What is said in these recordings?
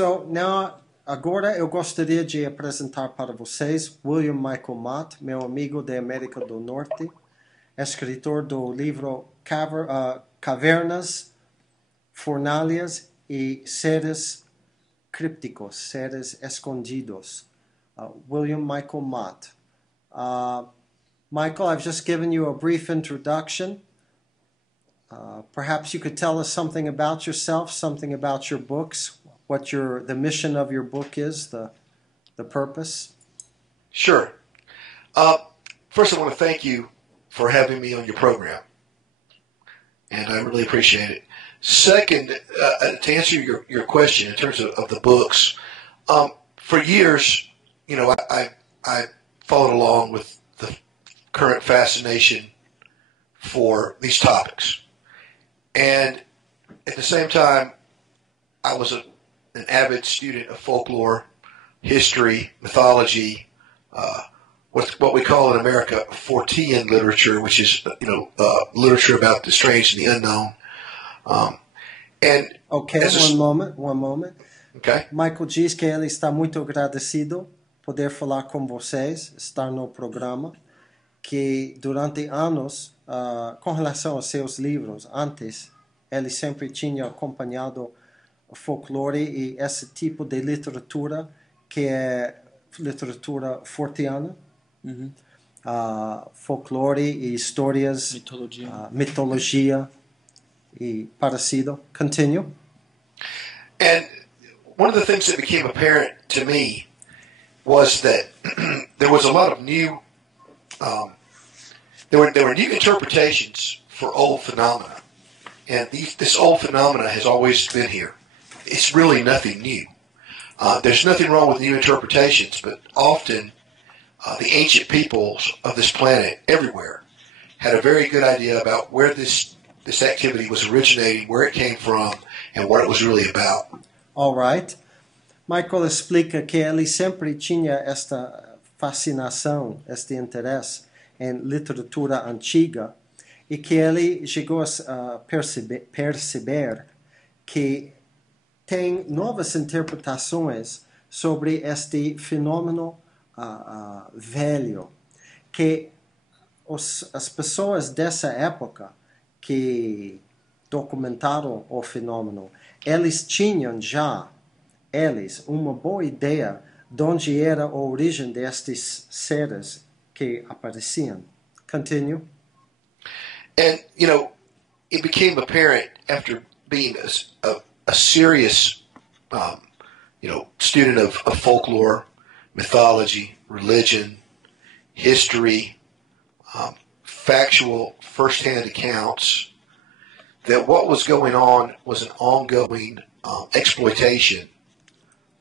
So, agora eu gostaria de apresentar para vocês William Michael Mott, meu amigo da América do Norte, escritor do livro Cavernas, Fornalhas e Seres Crípticos, Seres Escondidos. William Michael Mott. Michael, I've just given you a brief introduction. Perhaps you could tell us something about yourself, something about your books, what the mission of your book is, the purpose. Sure. First, I want to thank you for having me on your program, and I really appreciate it. Second, to answer your question in terms of the books, for years, I followed along with the current fascination for these topics. And at the same time, I was an avid student of folklore, history, mythology, what we call in America Fortean literature, which is literature about the strange and the unknown. One moment. Okay. Michael diz que ele está muito agradecido poder falar com vocês, estar no programa, que durante anos, com relação aos seus livros, antes, ele sempre tinha acompanhado folclore e esse tipo de literatura, que é literatura forteana, folclore e histórias, mitologia e parecido. Continue. And one of the things that became apparent to me was that there was a lot of new, there were new interpretations for old phenomena, and this old phenomena has always been here. It's really nothing new. There's nothing wrong with new interpretations, but often the ancient peoples of this planet, everywhere, had a very good idea about where this activity was originating, where it came from, and what it was really about. All right. Michael explica que ele sempre tinha esta fascinação, este interesse em literatura antiga e que ele chegou a perceber que tem novas interpretações sobre este fenômeno velho, que as pessoas dessa época que documentaram o fenômeno, eles tinham já uma boa ideia de onde era a origem destes seres que apareciam. Continue. And, it became apparent after being a serious, student of folklore, mythology, religion, history, factual first-hand accounts, that what was going on was an ongoing exploitation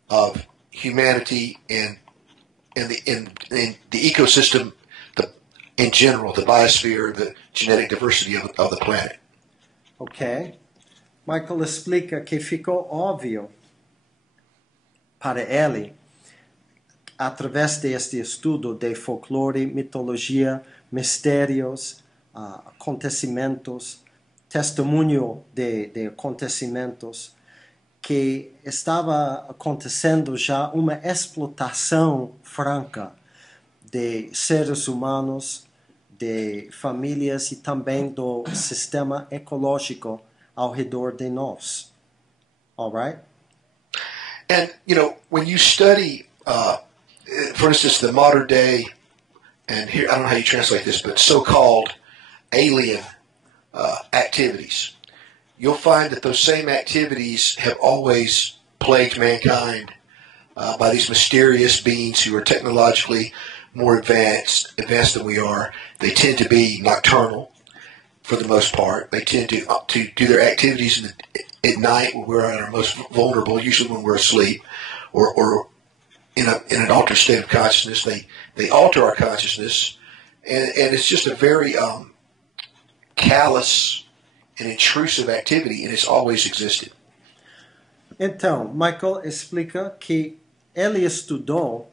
of humanity and the ecosystem in general, the biosphere, the genetic diversity of the planet. Ok. Michael explica que ficou óbvio para ele, através deste estudo de folclore, mitologia, mistérios, acontecimentos, testemunho de acontecimentos, que estava acontecendo já uma explotação franca de seres humanos, de famílias e também do sistema ecológico ao redor de nós. All right? And, when you study, for instance, the modern day, and here, I don't know how you translate this, but so-called alien activities, you'll find that those same activities have always plagued mankind by these mysterious beings who are technologically more advanced than we are. They tend to be nocturnal for the most part. They tend to do their activities at night when we're at our most vulnerable, usually when we're asleep, or in an altered state of consciousness. They alter our consciousness, and it's just a very callous and intrusive activity, and it's always existed. Então, Michael explica que ele estudou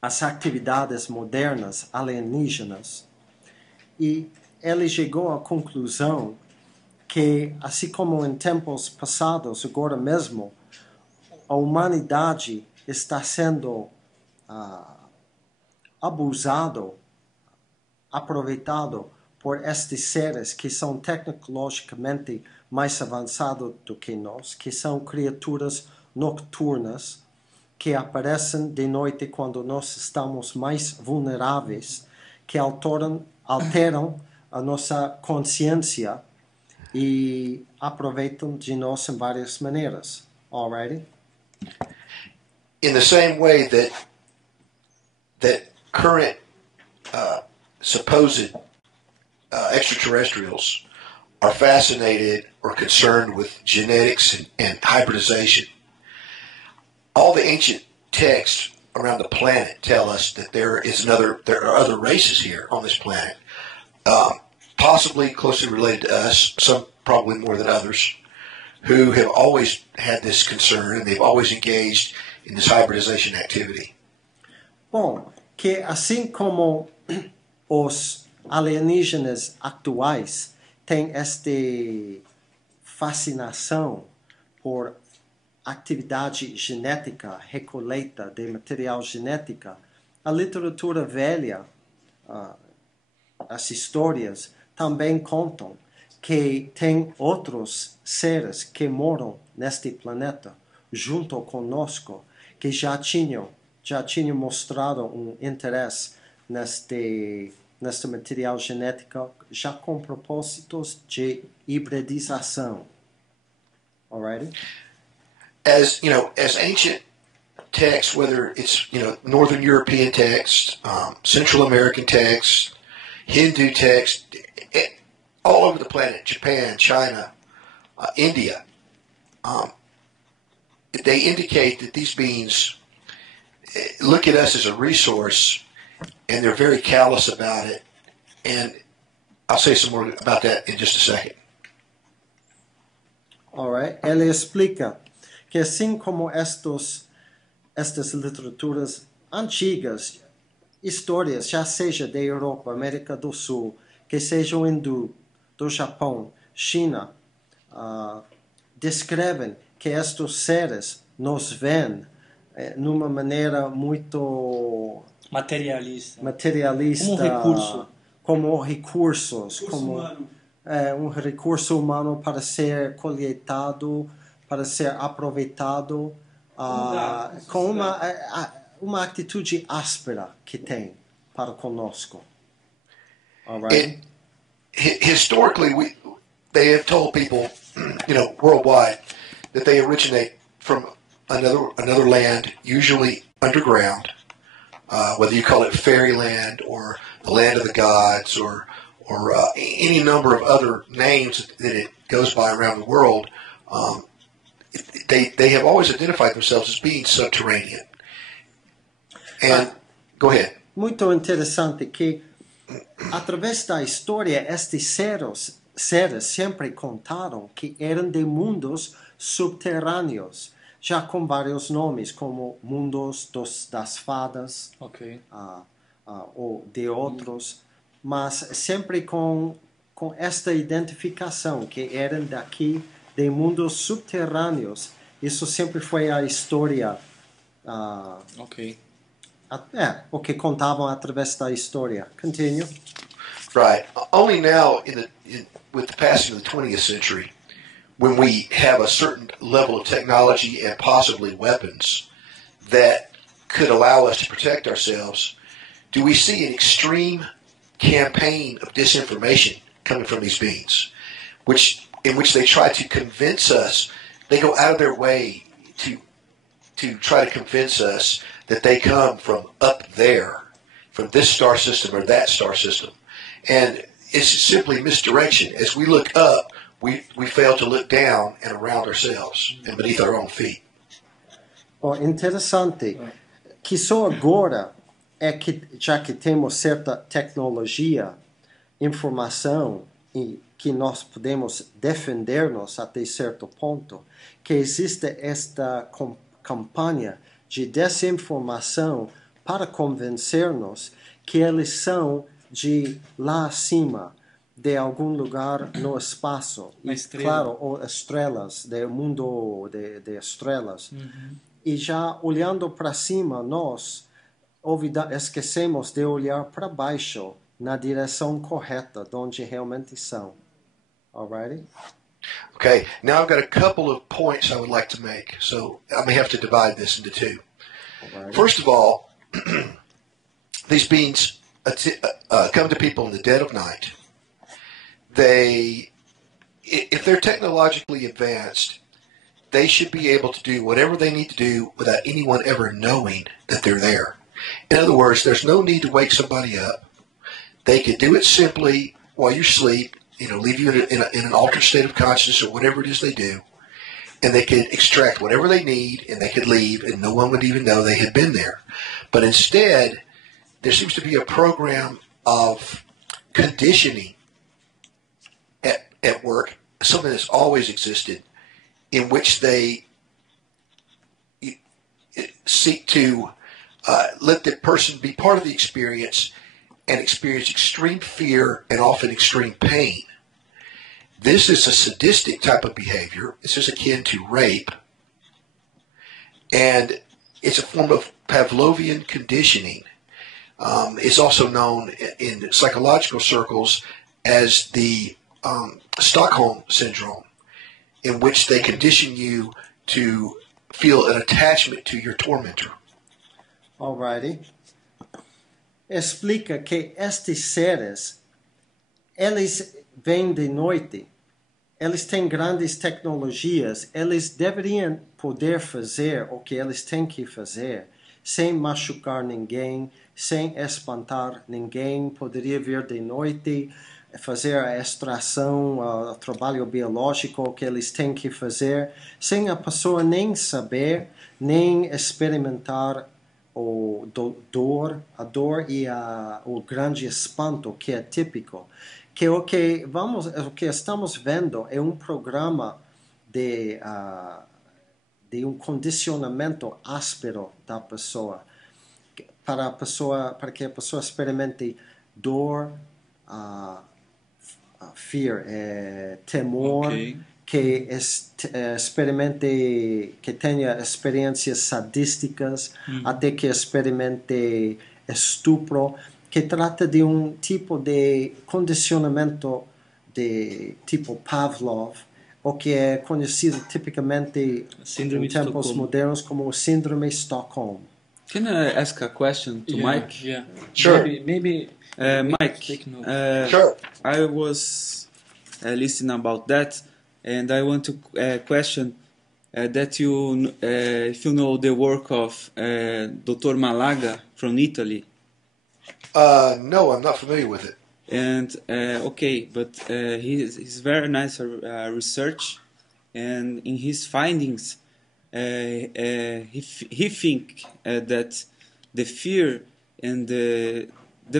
as atividades modernas alienígenas e ele chegou à conclusão que, assim como em tempos passados, agora mesmo, a humanidade está sendo abusado, aproveitado por estes seres que são tecnologicamente mais avançados do que nós, que são criaturas noturnas, que aparecem de noite quando nós estamos mais vulneráveis, que alteram a nossa consciência e aproveitam de nós em várias maneiras. Alrighty? In the same way that current supposed extraterrestrials are fascinated or concerned with genetics and hybridization, all the ancient texts around the planet tell us that there are other races here on this planet, possibly closely related to us, some probably more than others, who have always had this concern and they've always engaged in this hybridization activity. Bom, que assim como os alienígenas atuais têm esta fascinação por atividade genética, recoleta de material genética, a literatura velha, as histórias também contam que tem outros seres que moram neste planeta junto conosco, que já tinham mostrado um interesse neste material genético, já com propósitos de hibridização. Alrighty? As ancient texts, whether it's Northern European texts, Central American texts, Hindu texts, all over the planet, Japan, China, India, they indicate that these beings look at us as a resource, and they're very callous about it. And I'll say some more about that in just a second. Alright. Ele explica que assim como estas literaturas antigas, histórias, já seja da Europa, América do Sul, que sejam hindu, do Japão, China, descrevem que estes seres nos veem numa maneira muito materialista, como recursos, humano. Um recurso humano para ser coletado, para ser aproveitado, com uma atitude áspera que tem para conosco. All right? Historically, they have told people, worldwide, that they originate from another land, usually underground, whether you call it fairyland or the land of the gods or any number of other names that it goes by around the world. They have always identified themselves as being subterranean. And go ahead. Muito interessante que através da história estes seres sempre contaram que eram de mundos subterrâneos, já com vários nomes, como mundos das fadas, ou de outros, mas sempre com esta identificação que eram daqui, de mundos subterrâneos. Isso sempre foi a história, o que contavam através da história. Continue. Right. Only now, with the passing of the 20th century, when we have a certain level of technology and possibly weapons that could allow us to protect ourselves, do we see an extreme campaign of disinformation coming from these beings, in which they try to convince us, they go out of their way to try to convince us that they come from up there, from this star system or that star system. And it's simply misdirection. As we look up, we fail to look down and around ourselves and beneath our own feet. Interessante que só agora que já que temos certa tecnologia, informação e que nós podemos defender-nos até certo ponto, que existe esta campanha de desinformação para convencer-nos que eles são de lá acima, de algum lugar no espaço. Uma E, estrela. claro, ou estrelas, do mundo de estrelas. E já olhando para cima, nós esquecemos de olhar para baixo, na direção correta, de onde realmente são. Alrighty? Okay, now I've got a couple of points I would like to make, so I may have to divide this into two. Alrighty? First of all, these beings come to people in the dead of night. If they're technologically advanced, they should be able to do whatever they need to do without anyone ever knowing that they're there. In other words, there's no need to wake somebody up. They could do it simply while you sleep, leave you in an altered state of consciousness or whatever it is they do, and they could extract whatever they need, and they could leave, and no one would even know they had been there. But instead, there seems to be a program of conditioning at work, something that's always existed, in which they seek to let the person be part of the experience and experience extreme fear and often extreme pain. This is a sadistic type of behavior. This is akin to rape. And it's a form of Pavlovian conditioning. It's also known in psychological circles as the Stockholm Syndrome, in which they condition you to feel an attachment to your tormentor. Alrighty. Explica que estes seres, eles vêm de noite, eles têm grandes tecnologias, eles deveriam poder fazer o que eles têm que fazer, sem machucar ninguém, sem espantar ninguém, poderia vir de noite, fazer a extração, o trabalho biológico que eles têm que fazer, sem a pessoa nem saber, nem experimentar a dor e o grande espanto que é típico. Que o que estamos vendo é um programa de um condicionamento áspero da pessoa, para que a pessoa experimente dor, fear, temor, Ok. que experimente, que tenha experiências sadísticas, até que experimente estupro, que trata de um tipo de condicionamento de tipo Pavlov, o que é conhecido tipicamente Síndrome em de tempos Estocolmo. modernos como o síndrome Stockholm. Can I ask a question to Mike? Yeah. Sure. Maybe Mike, take note. Sure. I was listening about that, and I want to question that if you know the work of Dr. Malaga from Italy. No, I'm not familiar with it. And okay, but he's very nice research, and in his findings, he think that the fear and the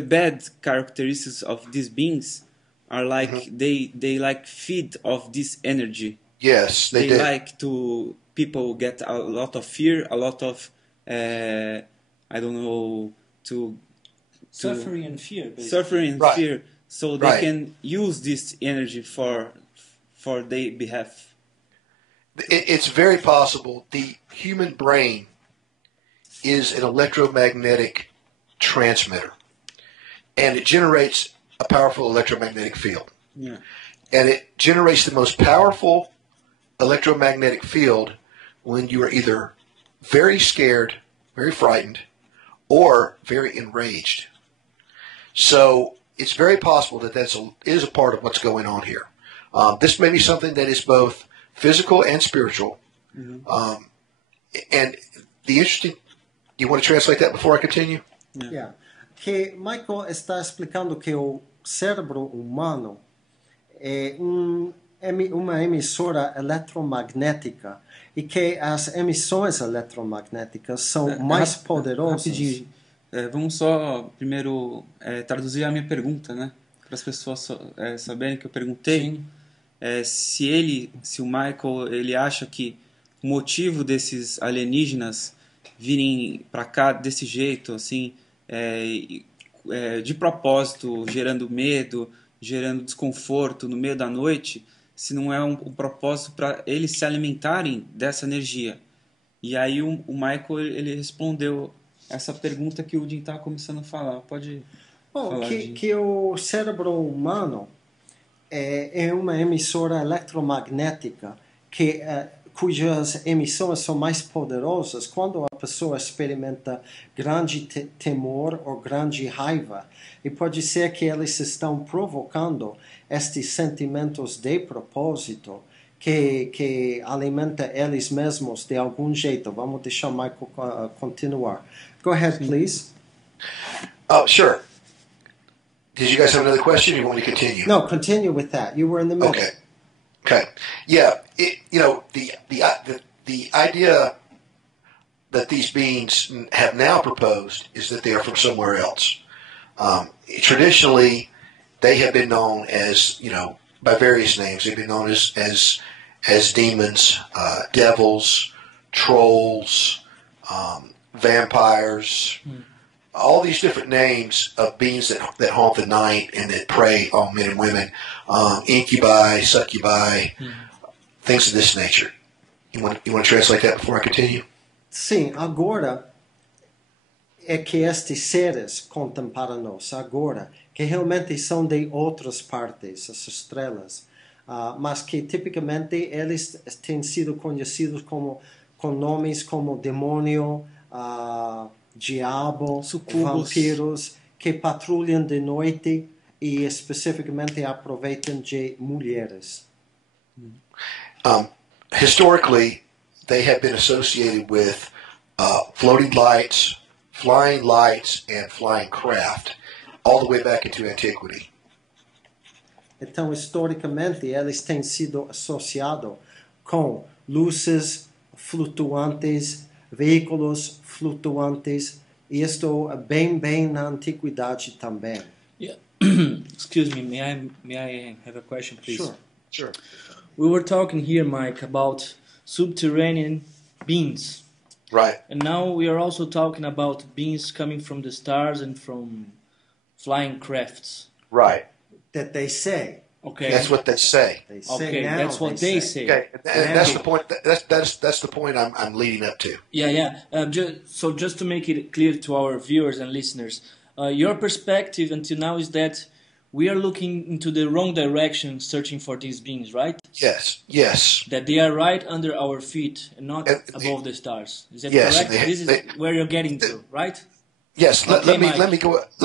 bad characteristics of these beings are like they like feed of this energy. Yes, they They do. like to people get a lot of fear, a lot of I don't know to Suffering and fear. Basically. suffering and Right. fear, so they Right. can use this energy for their behalf. It's very possible the human brain is an electromagnetic transmitter, and it generates a powerful electromagnetic field. Yeah. And it generates the most powerful electromagnetic field when you are either very scared, very frightened, or very enraged. So it's very possible that is a part of what's going on here. This may be something that is both physical and spiritual. And the interesting, you want to translate that before I continue? Yeah. Que Michael está explicando que o cérebro humano é uma emissora eletromagnética e que as emissões eletromagnéticas são mais poderosas. Rapidinho. Vamos só primeiro traduzir a minha pergunta, né? Para as pessoas saberem que eu perguntei. Se o Michael ele acha que o motivo desses alienígenas virem para cá desse jeito, assim, de propósito, gerando medo gerando desconforto no meio da noite, se não é um propósito para eles se alimentarem dessa energia. E aí o Michael ele respondeu essa pergunta que o Dean está começando a falar. Pode falar, que o cérebro humano é uma emissora eletromagnética cujas emissões são mais poderosas quando a pessoa experimenta grande temor ou grande raiva. E pode ser que eles estão provocando estes sentimentos de propósito que alimenta eles mesmos de algum jeito. Vamos deixar o Michael continuar. Go ahead, please. Oh, sure. Did you guys have another question? Or you want me to continue? No, continue with that. You were in the middle. Okay. Yeah. The idea that these beings have now proposed is that they are from somewhere else. Traditionally, they have been known as, by various names. They've been known as demons, devils, trolls, vampires. All these different names of beings that haunt the night and that prey on men and women, incubi, succubi, things of this nature. You want to translate that before I continue? Sim, agora é que estes seres contam para nós, agora, que realmente são de outras partes, as estrelas, mas que tipicamente eles têm sido conhecidos com nomes como demônio, diabo, sucubos, vampiros, que patrulham de noite e especificamente aproveitam de mulheres. Historically, they have been associated with floating lights, and flying craft, all the way back into antiquity. Então, historicamente, eles têm sido associados com luzes flutuantes, veículos flutuantes, e isto bem na antiguidade também. Yeah. Excuse me, may I have a question, please? Sure. We were talking here, Mike, about subterranean beings. Right. And now we are also talking about beings coming from the stars and from flying crafts. Right. That they say. Okay. That's what they say. They say Okay, now, that's what they say. Okay, and that's the point. That's the point I'm leading up to. Yeah. Just to make it clear to our viewers and listeners, your perspective until now is that we are looking into the wrong direction, searching for these beings, right? Yes. That they are right under our feet and not above the stars. Is that yes, correct? This is where you're getting to, right? Yes. Okay, let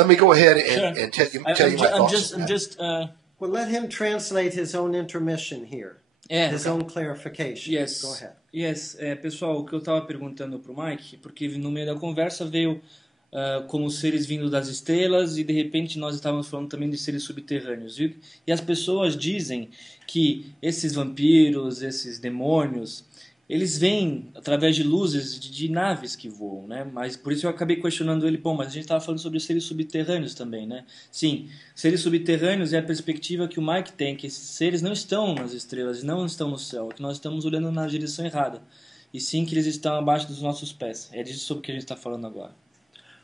me go ahead and sure. tell you my thoughts. I'm just. Well, let him translate his own intermission here. Yeah. His own clarification. Yes. Go ahead. Yes. Pessoal, o que eu estava perguntando para o Mike, porque no meio da conversa veio como seres vindo das estrelas e de repente nós estávamos falando também de seres subterrâneos, viu? E as pessoas dizem que esses vampiros, esses demônios, eles vêm através de luzes de naves que voam, né? Mas por isso eu acabei questionando ele, mas a gente estava falando sobre seres subterrâneos também, né? Sim, seres subterrâneos é a perspectiva que o Mike tem, que esses seres não estão nas estrelas, não estão no céu, que nós estamos olhando na direção errada, e sim que eles estão abaixo dos nossos pés. É disso sobre que a gente está falando agora.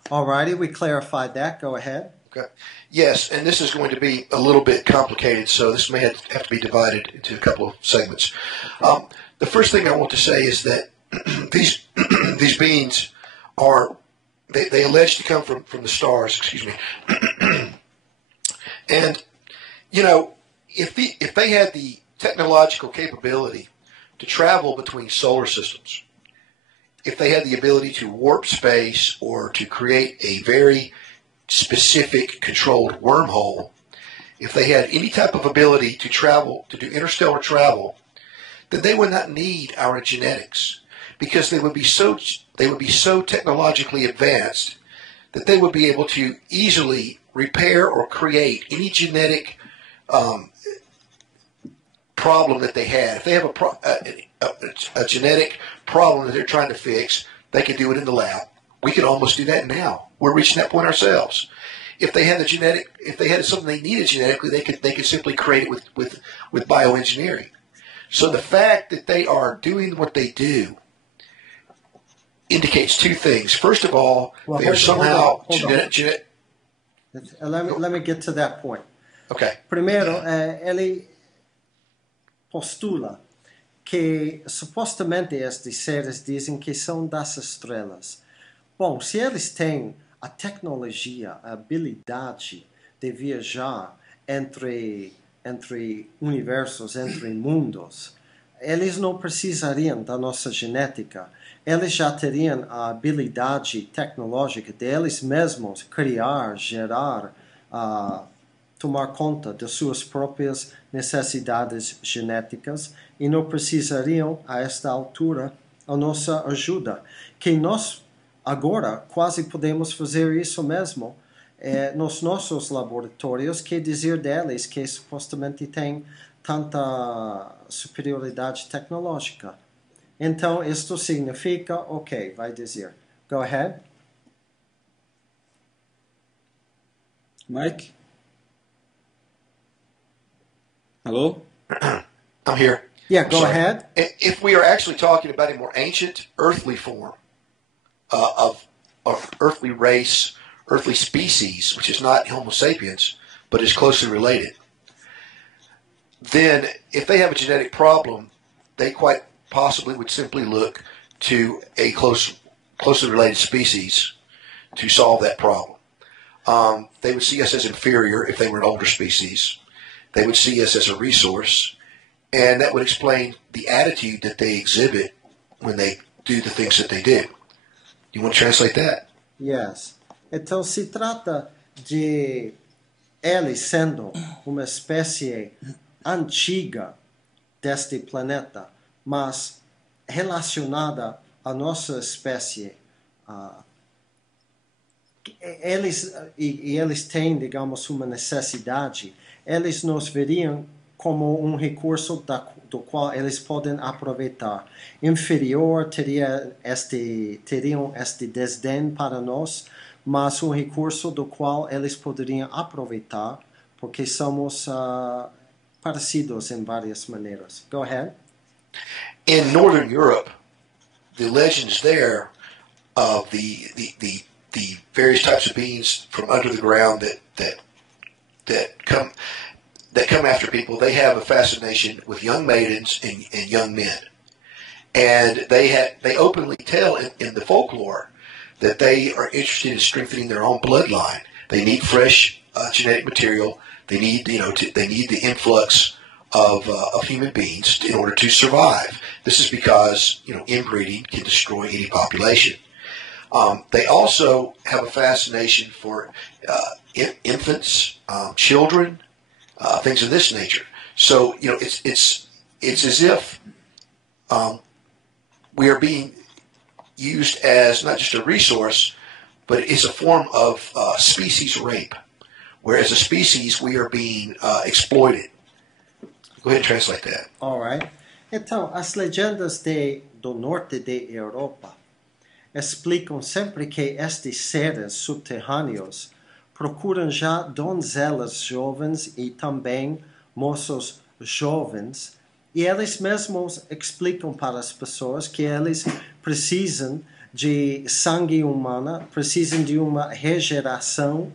Alrighty, we clarified that. Go ahead. Okay. Yes, and this is going to be a little bit complicated, so this may have to be divided into a couple of segments. The first thing I want to say is that these beings are they allege to come from the stars. Excuse me. And if they had the technological capability to travel between solar systems, if they had the ability to warp space or to create a very specific controlled wormhole, if they had any type of ability to travel, to do interstellar travel, then they would not need our genetics, because they would be so technologically advanced that they would be able to easily repair or create any genetic problem that they had. If they have a genetic problem that they're trying to fix, they could do it in the lab. We could almost do that now. We're reaching that point ourselves. If they had something they needed genetically, they could simply create it with bioengineering. So the fact that they are doing what they do indicates two things. First of all, they are somehow genetic. Let me get to that point. Okay. Primeiro, ele postula que supostamente estes seres dizem que são das estrelas. Bom, se eles têm a tecnologia, a habilidade de viajar entre universos, entre mundos, eles não precisariam da nossa genética. Eles já teriam a habilidade tecnológica deles mesmos criar, gerar, tomar conta de suas próprias necessidades genéticas e não precisariam, a esta altura, a nossa ajuda. Que nós, agora, quase podemos fazer isso mesmo nos nossos laboratórios, que dizer deles que supostamente têm tanta superioridade tecnológica. Então, isto significa, ok, vai dizer. Go ahead. Mike? Hello? I'm here. Yeah, go ahead. If we are actually talking about a more ancient earthly form of earthly race, earthly species, which is not Homo sapiens, but is closely related, then if they have a genetic problem, they quite possibly would simply look to a closely related species to solve that problem. They would see us as inferior if they were an older species. They would see us as a resource, and that would explain the attitude that they exhibit when they do the things that they do. You want to translate that? Yes. Então, se trata de eles sendo uma espécie antiga deste planeta, mas relacionada à nossa espécie. Eles têm, digamos, uma necessidade. Eles nos veriam como um recurso do qual eles podem aproveitar. Inferior teriam este desdém para nós, mas um recurso do qual eles poderiam aproveitar, porque somos parecidos em várias maneiras. Go ahead. In Northern Europe, the legends there of the various types of beings from under the ground that come after people, they have a fascination with young maidens and young men, and they openly tell in the folklore that they are interested in strengthening their own bloodline. They need fresh genetic material. They need the influx of human beings in order to survive. This is because inbreeding can destroy any population. They also have a fascination for infants, children, things of this nature. So it's as if we are being used as not just a resource, but it's a form of species rape. Where as a species we are being exploited. Go ahead and translate that. All right. Então, as legendas do norte da Europa explicam sempre que estes seres subterrâneos procuram já donzelas jovens e também moços jovens, e eles mesmos explicam para as pessoas que eles precisam de sangue humano, precisam de uma regeneração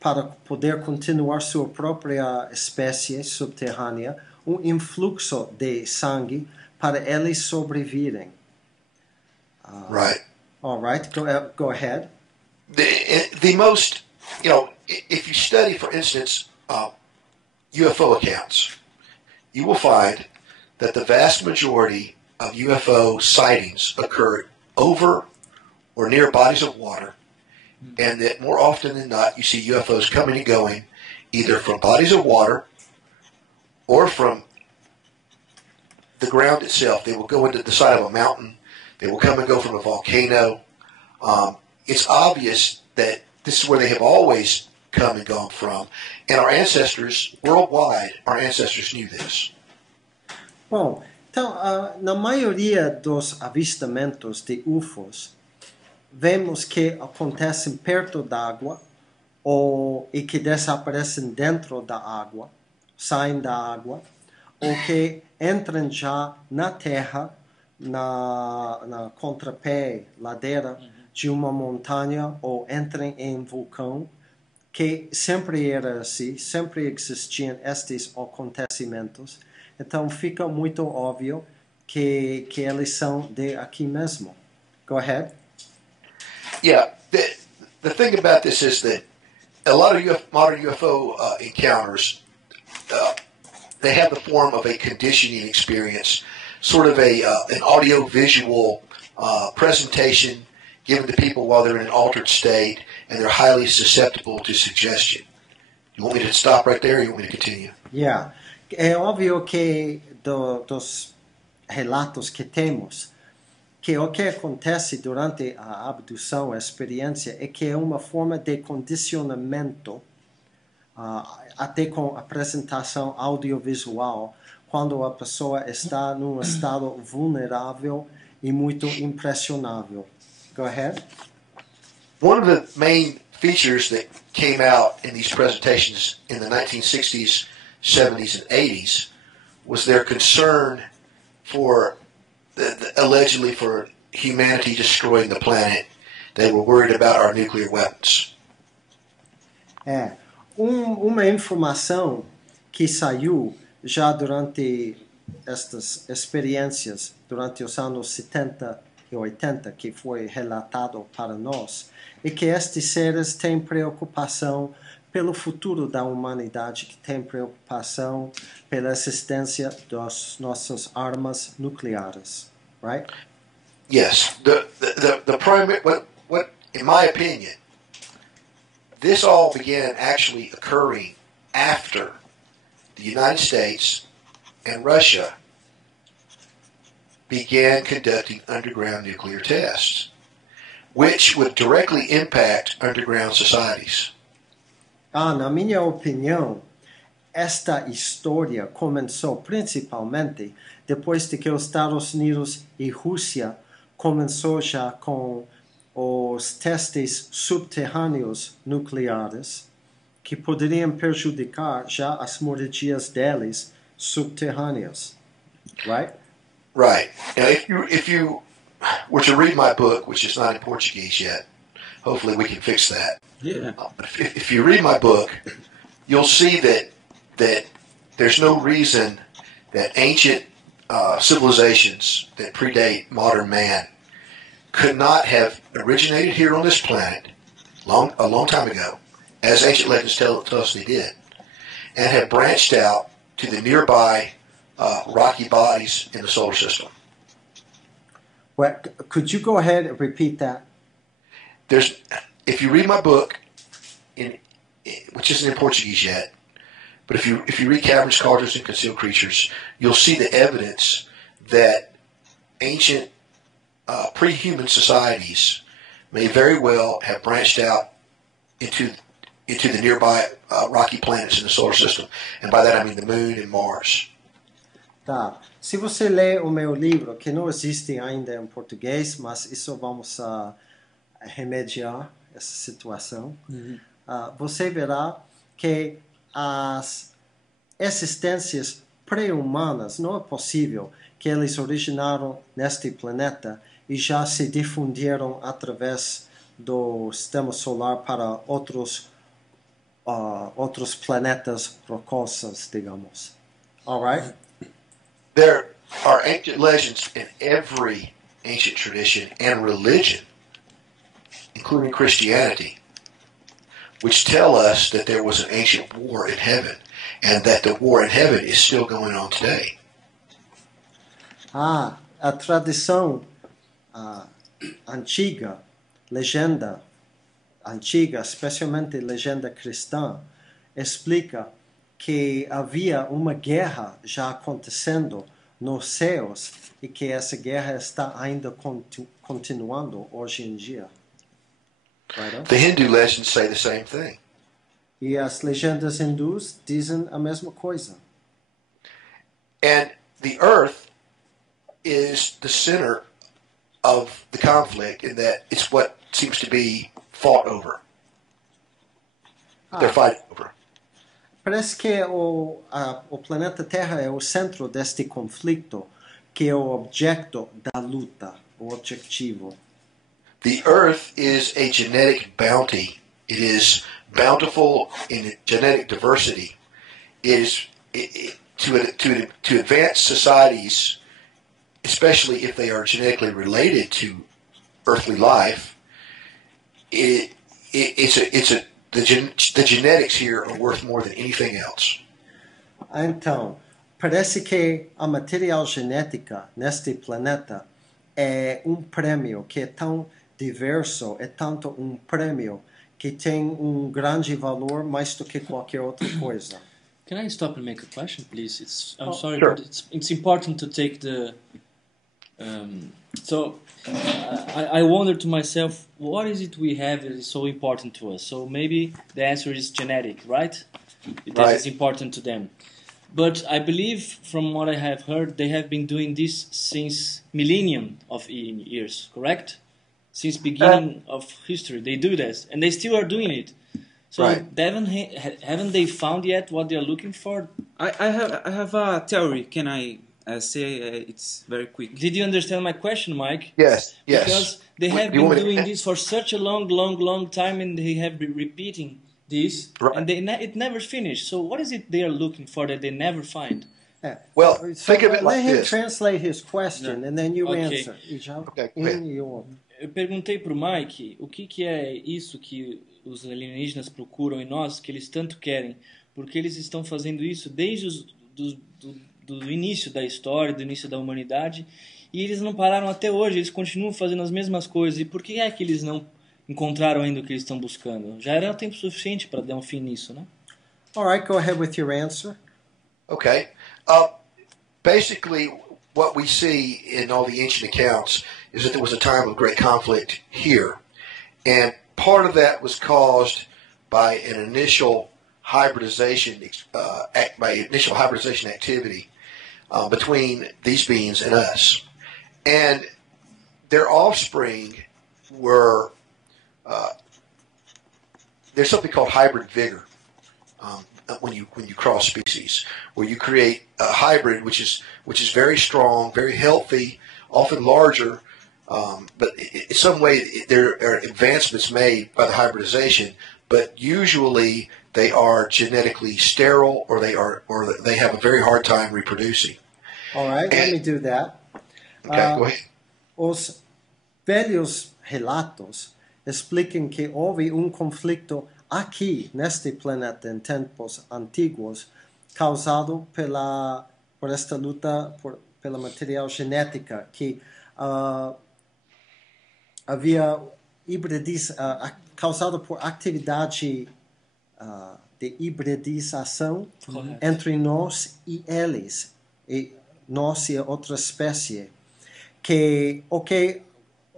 para poder continuar sua própria espécie subterrânea, um influxo de sangue para eles sobreviverem. Right. All right. Go ahead. The most, if you study, for instance, UFO accounts, you will find that the vast majority of UFO sightings occur over or near bodies of water, and that more often than not, you see UFOs coming and going either from bodies of water or from the ground itself. They will go into the side of a mountain. They will come and go from a volcano. It's obvious that this is where they have always come and gone from. And our ancestors, worldwide, our ancestors knew this. Bom, então, na maioria dos avistamentos de UFOs, vemos que acontecem perto d'água e que desaparecem dentro da água, saem da água, ou que entram já na terra, na contrapé, ladeira de uma montanha, ou entram em vulcão, que sempre era assim, sempre existiam estes acontecimentos. Então fica muito óbvio que eles são de aqui mesmo. Go ahead. Yeah, the thing about this is that a lot of modern UFO encounters, they have the form of a conditioning experience, sort of an audio-visual presentation given to people while they're in an altered state, and they're highly susceptible to suggestion. You want me to stop right there, or you want me to continue? Yeah. É óbvio que dos relatos que temos, que o que acontece durante a abdução, a experiência, é que é uma forma de condicionamento, até com apresentação audiovisual, quando a pessoa está num estado vulnerável e muito impressionável. Go ahead. One of the main features that came out in these presentations in the 1960s, 70s, and 80s was their concern for, allegedly for humanity destroying the planet. They were worried about our nuclear weapons. Uma informação que saiu já durante estas experiências, durante os anos 70 e 80, que foi relatado para nós, é que estes seres têm preocupação pelo futuro da humanidade, que tem preocupação pela existência das nossas armas nucleares, right? Yes, the primary, what in my opinion, this all began actually occurring after the United States and Russia began conducting underground nuclear tests, which would directly impact underground societies. Na minha opinião, esta história começou principalmente depois de que os Estados Unidos e Rússia começou já com os testes subterrâneos nucleares, que poderiam prejudicar já as moradias deles subterrâneas, right? Right. Now, if you were to read my book, which is not in Portuguese yet, hopefully we can fix that. Yeah. If you read my book, you'll see that there's no reason that ancient civilizations that predate modern man could not have originated here on this planet a long time ago, as ancient legends tell us they did, and have branched out to the nearby rocky bodies in the solar system. Well, could you go ahead and repeat that? If you read my book, which isn't in Portuguese yet, but if you read Caverns, Cauldrons, and Concealed Creatures, you'll see the evidence that ancient pre-human societies may very well have branched out into the nearby rocky planets in the solar system, and by that I mean the Moon and Mars. Tá. Se você lê o meu livro, que não existe ainda em português, mas isso vamos remediar essa situação, você verá que as existências pré-humanas não é possível que eles originaram neste planeta e já se difundiram através do sistema solar para outros planetas rocosos, digamos. All right? There are ancient legends in every ancient tradition and religion, including Christianity, which tell us that there was an ancient war in heaven and that the war in heaven is still going on today. A tradição antiga, legenda antiga, especialmente legenda cristã, explica que havia uma guerra já acontecendo nos céus e que essa guerra está ainda continuando hoje em dia. Right? The Hindu legends say the same thing. E as legendas hindus dizem a mesma coisa. And the earth is the center of the conflict in that it's what seems to be fought over. They're fighting over. Parece que o planeta Terra é o centro deste conflito, que é o objeto da luta, o objetivo. The earth is a genetic bounty. It is bountiful in genetic diversity is to advance societies, especially if they are genetically related to earthly life. The genetics here are worth more than anything else. Então, parece que a material genética neste planeta é prêmio que é tão diverso, é tanto prêmio que tem grande valor mais do que qualquer outra coisa. Can I stop and make a question, please? I'm sorry, sure. but it's important to take the. I wonder to myself, what is it we have that is so important to us? So maybe the answer is genetic, right? That is important to them. But I believe, from what I have heard, they have been doing this since millennium of years, correct? Since beginning of history, they do this, and they still are doing it. So haven't they found yet what they are looking for? I have a theory. Can I say it's very quick? Did you understand my question, Mike? Yes. Because they have been doing this for such a long time, and they have been repeating this, and it never finished. So what is it they are looking for that they never find? Well, think of it like this. Let him this. translate his question, and then you answer. Okay, Eu perguntei para o Mike o que é isso que os alienígenas procuram em nós, que eles tanto querem, porque eles estão fazendo isso desde do início da história, do início da humanidade, e eles não pararam até hoje, eles continuam fazendo as mesmas coisas. E por que é que eles não encontraram ainda o que eles estão buscando? Já era tempo suficiente para dar fim nisso, né? All right, go ahead with your answer. Okay. Basically, what we see in all the ancient accounts is that there was a time of great conflict here. And part of that was caused by an initial hybridization, activity between these beings and us. And their offspring were, there's something called hybrid vigor. When you cross species, where you create a hybrid which is very strong, very healthy, often larger, but in some way there are advancements made by the hybridization, but usually they are genetically sterile, or they have a very hard time reproducing. All right, let me do that. Okay, go ahead. Os velhos relatos explicam que houve conflito aqui, neste planeta, em tempos antigos, causado por esta luta pela material genética, que havia causado por atividade de hibridização entre nós e eles, e nós e outra espécie, que o que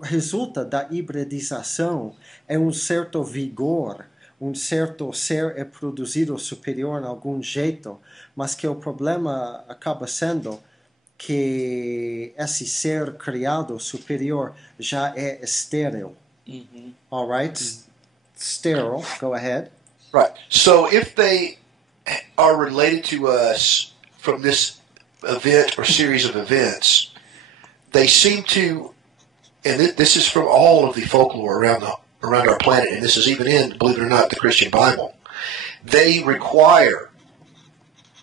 resulta da hibridização é certo vigor, certo ser é produzido superior em algum jeito, mas que o problema acaba sendo que esse ser criado superior já é estéril. All right? Sterile. Go ahead. Right. So if they are related to us from this event or series of events, they seem to, and this is from all of the folklore around our planet, and this is even in, believe it or not, the Christian Bible, they require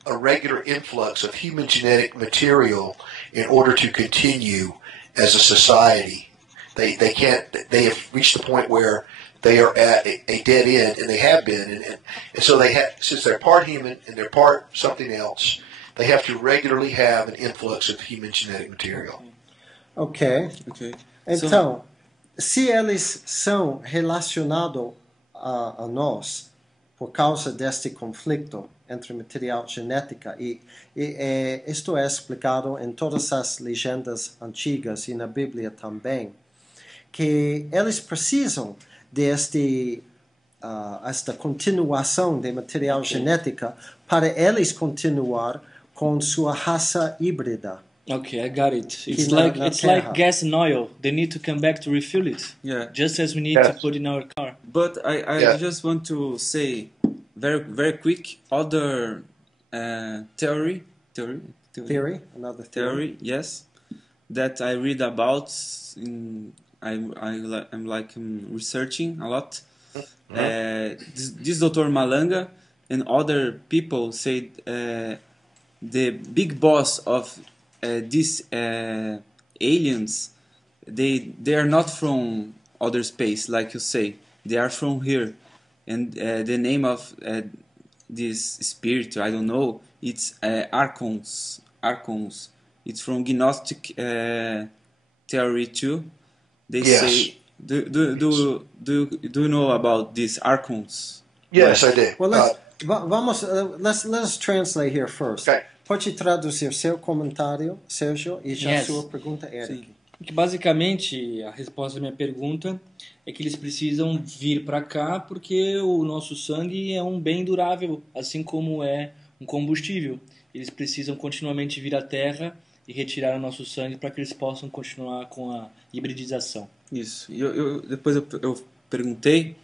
a regular influx of human genetic material in order to continue as a society. They have reached the point where they are at a dead end, and they have been, and so they have, since they're part human and they're part something else, they have to regularly have an influx of human genetic material. Okay. Então, se eles são relacionados a nós por causa deste conflito entre material genética, e isto é explicado em todas as legendas antigas e na Bíblia também, que eles precisam desta continuação de material genética para eles continuar com sua raça híbrida. Okay, I got it. It's like gas and oil. They need to come back to refill it. Yeah. Just as we need to put in our car. But I just want to say very quick other theory, Another theory. Yes, that I read about. I'm researching a lot. This Dr. Malanga and other people said the big boss of these aliens, they are not from other space, like you say. They are from here. And the name of this spirit, I don't know, it's archons. It's from Gnostic theory too. They say, do you know about these archons? Yes, I do. Well, let's translate here first. Okay. Pode traduzir seu comentário, Sérgio, e já sua pergunta, Eric. Que basicamente a resposta da minha pergunta é que eles precisam vir para cá porque o nosso sangue é um bem durável, assim como é um combustível. Eles precisam continuamente vir à Terra e retirar o nosso sangue para que eles possam continuar com a hibridização. Isso. Depois eu perguntei,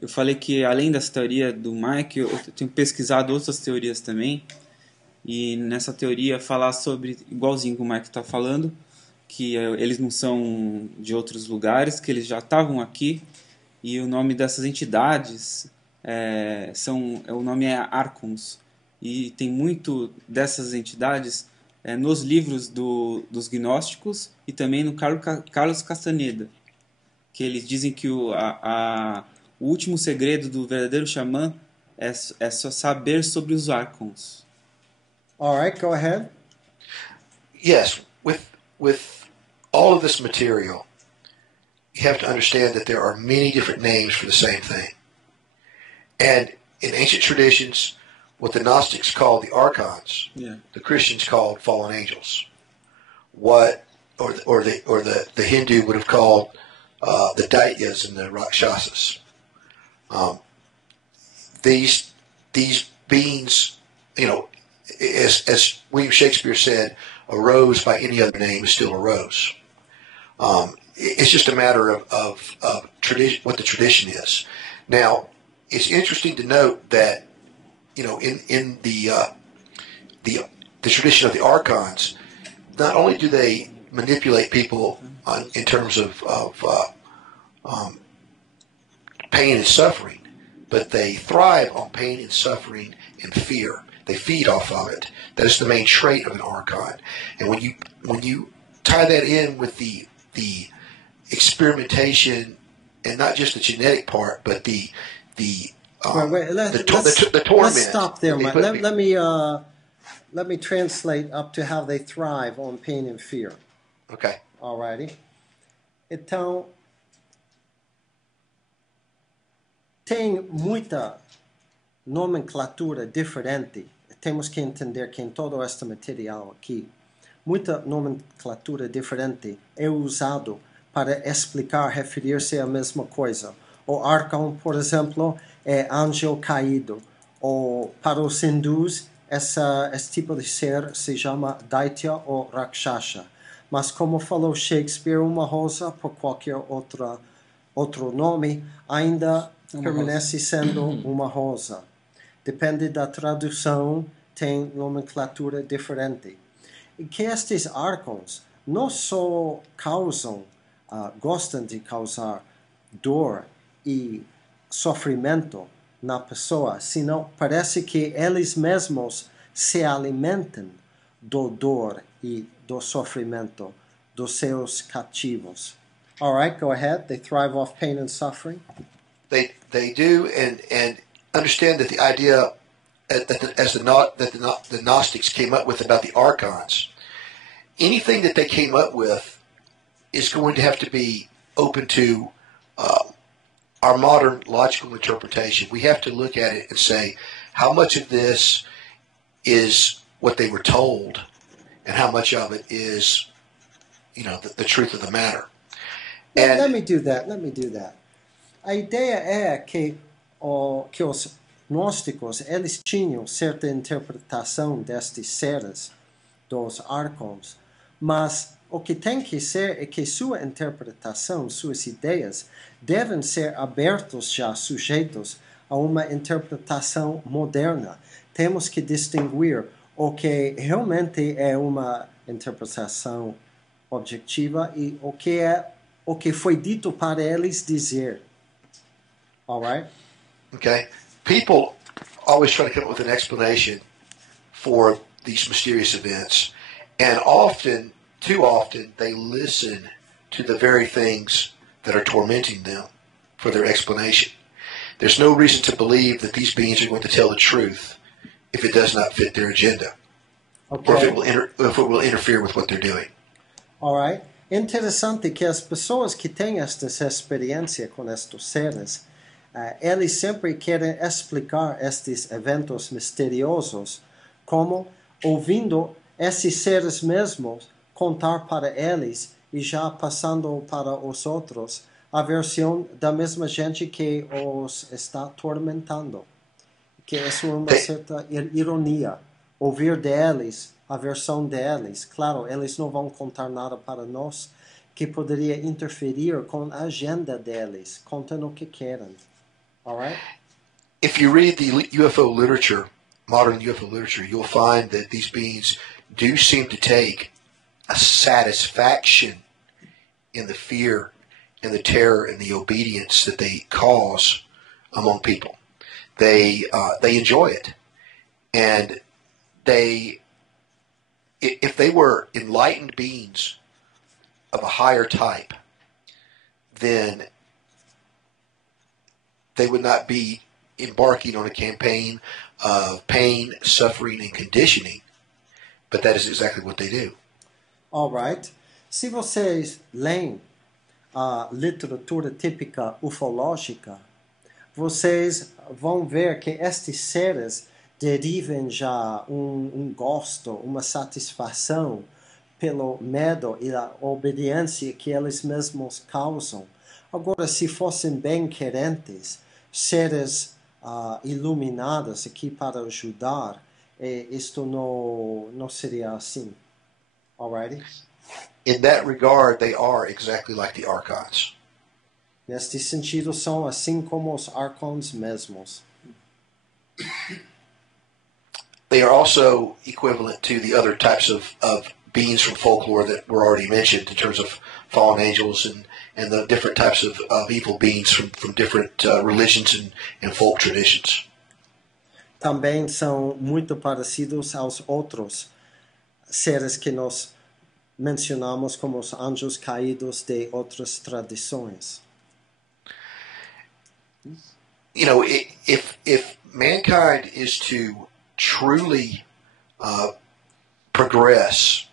eu falei que além dessa teoria do Mike, eu tenho pesquisado outras teorias também. E nessa teoria falar sobre, igualzinho que o Mike está falando, que eles não são de outros lugares, que eles já estavam aqui, e o nome dessas entidades o nome é Archons, e tem muito dessas entidades nos livros dos gnósticos e também no Carlos Castaneda, que eles dizem que o último segredo do verdadeiro xamã é só saber sobre os Archons. All right, go ahead. Yes, with all of this material, you have to understand that there are many different names for the same thing. And in ancient traditions, what the Gnostics called the archons, the Christians called fallen angels. Or the Hindu would have called the Daityas and the Rakshasas. These beings, as William Shakespeare said, a rose by any other name is still a rose. It's just a matter of tradition, what the tradition is. Now, it's interesting to note that, in the tradition of the archons, not only do they manipulate people in terms of pain and suffering, but they thrive on pain and suffering and fear. They feed off of it. That is the main trait of an archon. And when you tie that in with the experimentation, and not just the genetic part, but the torment. Let's stop there, Mike. Let me translate up to how they thrive on pain and fear. Okay. Alrighty. Então, tem muita nomenclatura diferente. Temos que entender que em todo este material aqui, muita nomenclatura diferente é usado para explicar, referir-se à mesma coisa. O arcão, por exemplo, é anjo caído. Ou para os hindus, esse tipo de ser se chama Daitya ou Rakshasa. Mas como falou Shakespeare, uma rosa, por qualquer outro nome, ainda permanece sendo uma rosa. Depende da tradução, tem nomenclatura diferente. E que estes arcons não só gostam de causar dor e sofrimento na pessoa, senão parece que eles mesmos se alimentam do dor e do sofrimento dos seus cativos. All right, go ahead. They thrive off pain and suffering. They do, and understand that the idea that the Gnostics came up with about the archons, anything that they came up with is going to have to be open to our modern logical interpretation. We have to look at it and say, how much of this is what they were told, and how much of it is, the truth of the matter. And let me do that. A ideia é que os gnósticos, eles tinham certa interpretação destes seres, dos arcons, mas o que tem que ser é que sua interpretação, suas ideias, devem ser abertos já, sujeitos a uma interpretação moderna. Temos que distinguir o que realmente é uma interpretação objetiva e o que foi dito para eles dizer. All right? Okay? People always try to come up with an explanation for these mysterious events, and often, too often, they listen to the very things that are tormenting them for their explanation. There's no reason to believe that these beings are going to tell the truth if it does not fit their agenda, Okay. or if it will interfere with what they're doing. All right? Interessante que as pessoas que têm estas experiências com estes seres, eles sempre querem explicar estes eventos misteriosos como ouvindo esses seres mesmos contar para eles e já passando para os outros a versão da mesma gente que os está atormentando. Que é uma certa ironia. Ouvir deles, a versão deles. Claro, eles não vão contar nada para nós que poderia interferir com a agenda deles. Contem o que querem. All right? If you read the UFO literature, modern UFO literature, you'll find that these beings do seem to take a satisfaction in the fear and the terror and the obedience that they cause among people. They enjoy it, and if they were enlightened beings of a higher type, then they would not be embarking on a campaign of pain, suffering, and conditioning. But that is exactly what they do. All right. Se vocês leem a literatura típica ufológica, vocês vão ver que estes seres derivam já gosto, uma satisfação pelo medo e a obediência que eles mesmos causam. Agora, se fossem bem querentes, seres iluminados aqui para ajudar, isto não seria assim. Alrighty? In that regard, they are exactly like the archons. Neste sentido, são assim como os arcons mesmos. They are also equivalent to the other types of beings from folklore that were already mentioned in terms of fallen angels and the different types of evil beings from different religions and folk traditions. Também são muito parecidos aos outros seres que nós mencionamos como os anjos caídos de outras tradições. You know, if mankind is to truly progress,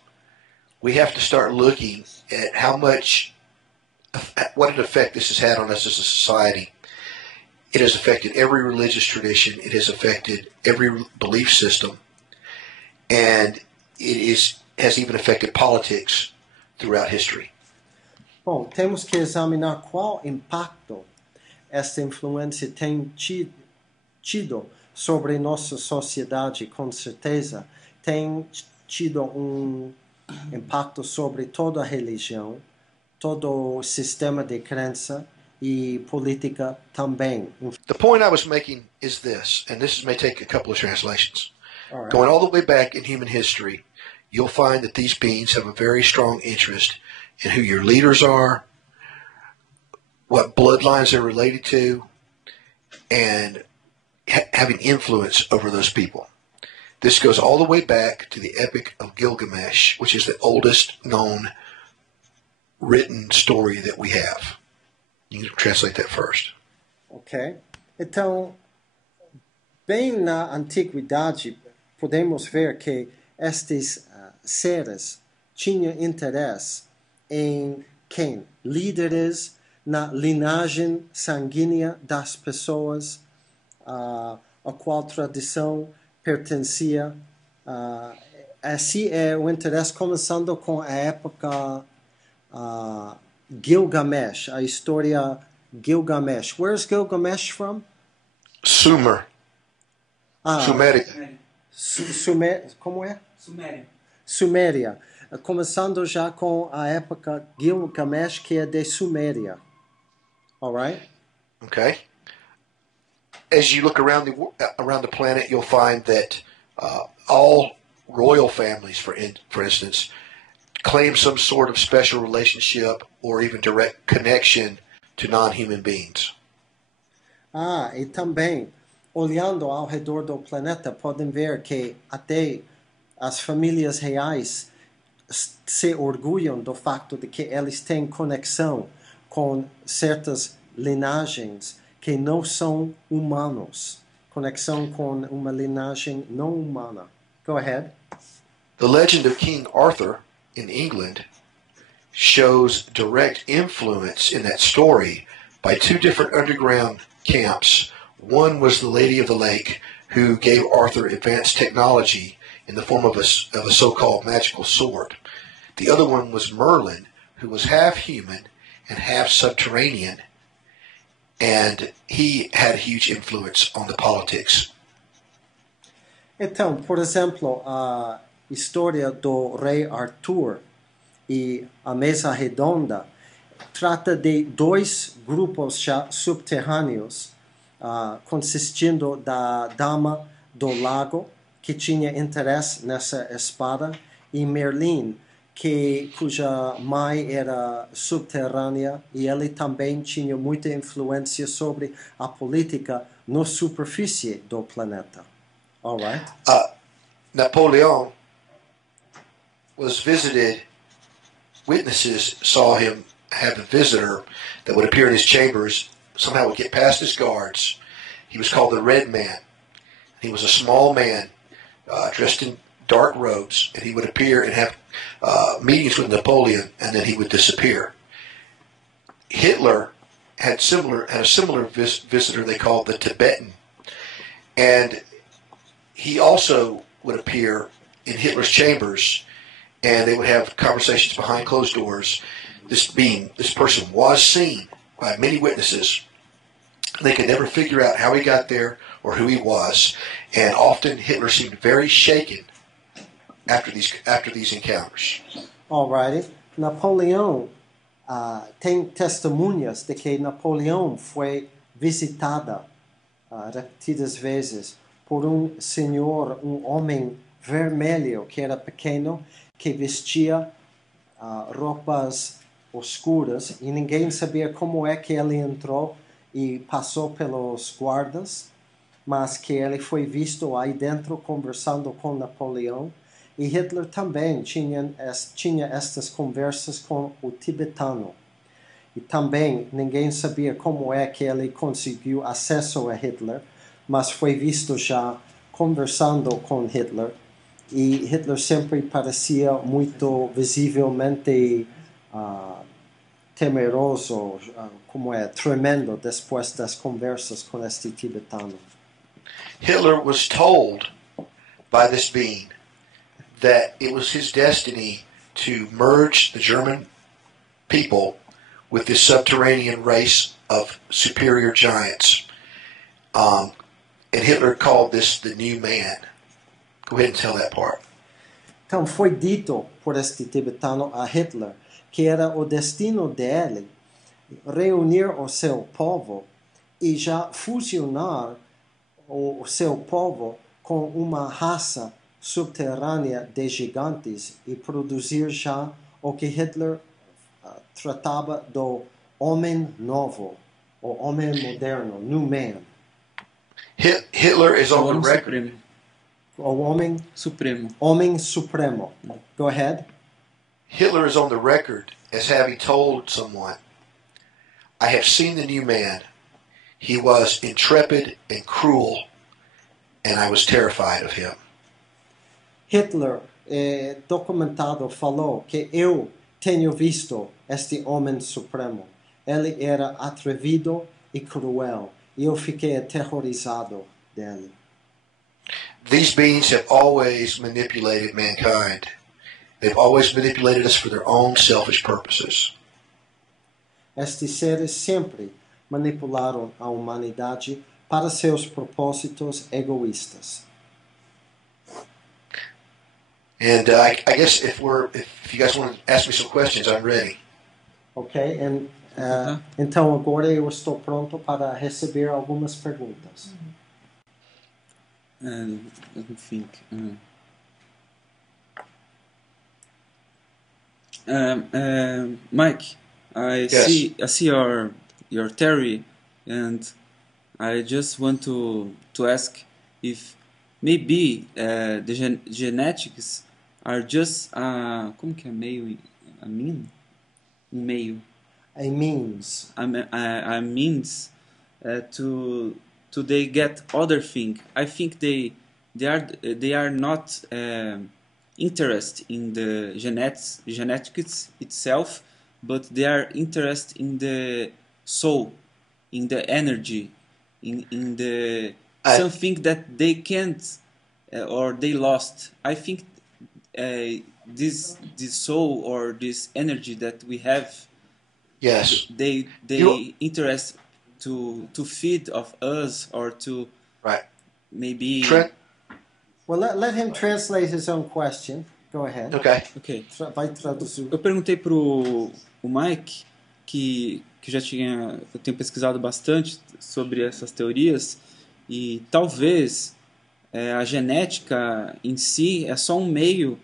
we have to start looking at what an effect this has had on us as a society. It has affected every religious tradition. It has affected every belief system, and has even affected politics throughout history. Bom, temos que examinar qual impacto esta influência tem tido sobre nossa sociedade. Com certeza, tem tido impacto sobre toda a religião, todo o sistema de crença e política também. The point I was making is this, and this may take a couple of translations. All right. Going all the way back in human history, you'll find that these beings have a very strong interest in who your leaders are, what bloodlines they're related to, and having influence over those people. This goes all the way back to the Epic of Gilgamesh, which is the oldest known written story that we have. You can translate that first. Ok. Então, bem na antiguidade, podemos ver que estes seres tinham interesse em quem? Líderes na linhagem sanguínea das pessoas a qual tradição pertencia. Assim é o interesse começando com a época Gilgamesh, a história Gilgamesh. Where's Gilgamesh from? Sumer. Suméria. Como é? Suméria. Suméria. Começando já com a época Gilgamesh, que é de Suméria. All right? Okay. As you look around the planet, you'll find that all royal families, for instance, claim some sort of special relationship or even direct connection to non-human beings. E também, olhando ao redor do planeta, podem ver que até as famílias reais se orgulham do fato de que eles têm conexão com certas linagens que não são humanos. Conexão com uma linhagem não humana. Go ahead. The legend of King Arthur in England shows direct influence in that story by two different underground camps. One was the Lady of the Lake, who gave Arthur advanced technology in the form of a so-called magical sword. The other one was Merlin, who was half human and half subterranean, and he had a huge influence on the politics. Então, por exemplo, a história do rei Arthur e a mesa redonda trata de dois grupos subterrâneos, consistindo da dama do lago, que tinha interesse nessa espada, e Merlin, cuja mãe era subterrânea, e ele também tinha muita influência sobre a política na superfície do planeta. All right? Napoleon was visited. Witnesses saw him have a visitor that would appear in his chambers, somehow would get past his guards. He was called the Red Man. He was a small man dressed in dark robes, and he would appear and have meetings with Napoleon, and then he would disappear. Hitler had a similar visitor they called the Tibetan, and he also would appear in Hitler's chambers, and they would have conversations behind closed doors. This person was seen by many witnesses. They could never figure out how he got there or who he was, and often Hitler seemed very shaken after these encounters. Alrighty. Napoleão tem testemunhas de que Napoleão foi visitada repetidas vezes por senhor, homem vermelho que era pequeno, que vestia roupas escuras, e ninguém sabia como é que ele entrou e passou pelos guardas, mas que ele foi visto aí dentro conversando com Napoleão. E Hitler também tinha estas conversas com o tibetano. E também ninguém sabia como é que ele conseguiu acesso a Hitler, mas foi visto já conversando com Hitler. E Hitler sempre parecia muito visivelmente temeroso, tremendo depois das conversas com este tibetano. Hitler was told by this being that it was his destiny to merge the German people with this subterranean race of superior giants. And Hitler called this the new man. Go ahead and tell that part. Então foi dito por este tibetano a Hitler que era o destino dele reunir o seu povo e já fusionar o seu povo com uma raça subterrânea de gigantes e produzir já o que Hitler tratava do homem novo, o homem moderno, new man. Hitler is on the record. O homem supremo. Homem supremo. Go ahead. Hitler is on the record as having told someone, "I have seen the new man. He was intrepid and cruel, and I was terrified of him." Hitler, documentado, falou que eu tenho visto este homem supremo. Ele era atrevido e cruel, e eu fiquei aterrorizado dele. These beings have always manipulated mankind. They've always manipulated us for their own selfish purposes. Estes seres sempre manipularam a humanidade para seus propósitos egoístas. And I guess if you guys want to ask me some questions, I'm ready. Ok, então agora eu estou pronto para receber algumas perguntas. Let me think. Mike, I Yes. see your theory, and I just want to ask if maybe the genetics are just como que é meio a mean? Um meio. A means. A means to they get other thing. I think they are not interested in the genetics itself, but they are interested in the soul, in the energy, in the something that they can't or they lost. I think this soul or this energy that we have, Yes. they interest to feed of us or to Right. maybe. Trent? Well, let him translate his own question. Go ahead. Okay. Vai traduzir. Eu perguntei pro o Mike que eu tenho pesquisado bastante sobre essas teorias e talvez a genética em si é só um meio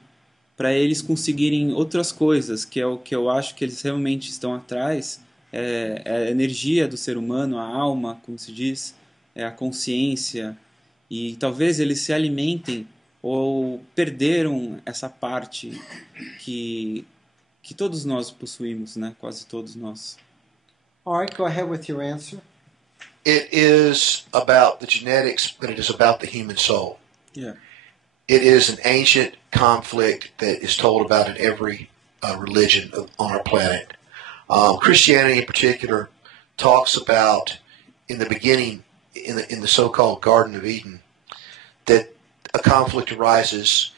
para eles conseguirem outras coisas, que é o que eu acho que eles realmente estão atrás, é a energia do ser humano, a alma, como se diz, é a consciência, e talvez eles se alimentem ou perderam essa parte que todos nós possuímos, né? Quase todos nós. All right, go ahead with your answer. It is about the genetics, but it is about the human soul. Yeah. It is an ancient conflict that is told about in every religion on our planet. Christianity in particular talks about, in the beginning, in the so-called Garden of Eden, that a conflict arises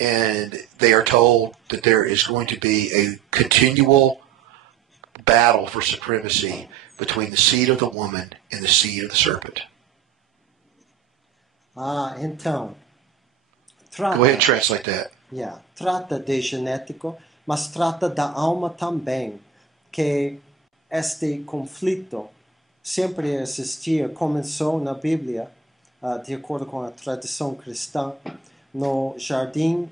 and they are told that there is going to be a continual battle for supremacy between the seed of the woman and the seed of the serpent. Então, trata, Go ahead and translate that. Yeah, trata de genético, mas trata da alma também, que este conflito sempre existia, começou na Bíblia, de acordo com a tradição cristã, no jardim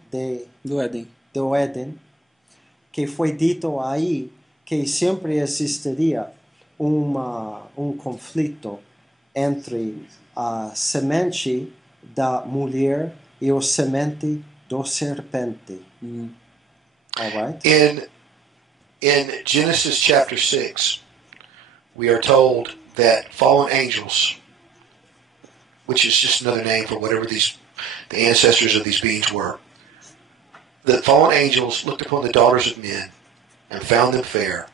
do Éden, que foi dito aí que sempre existiria conflito entre a semente da mulher e o semente do serpente. All right? In Genesis chapter 6, we are told that fallen angels, which is just another name for whatever the ancestors of these beings were, the fallen angels looked upon the daughters of men and found them fair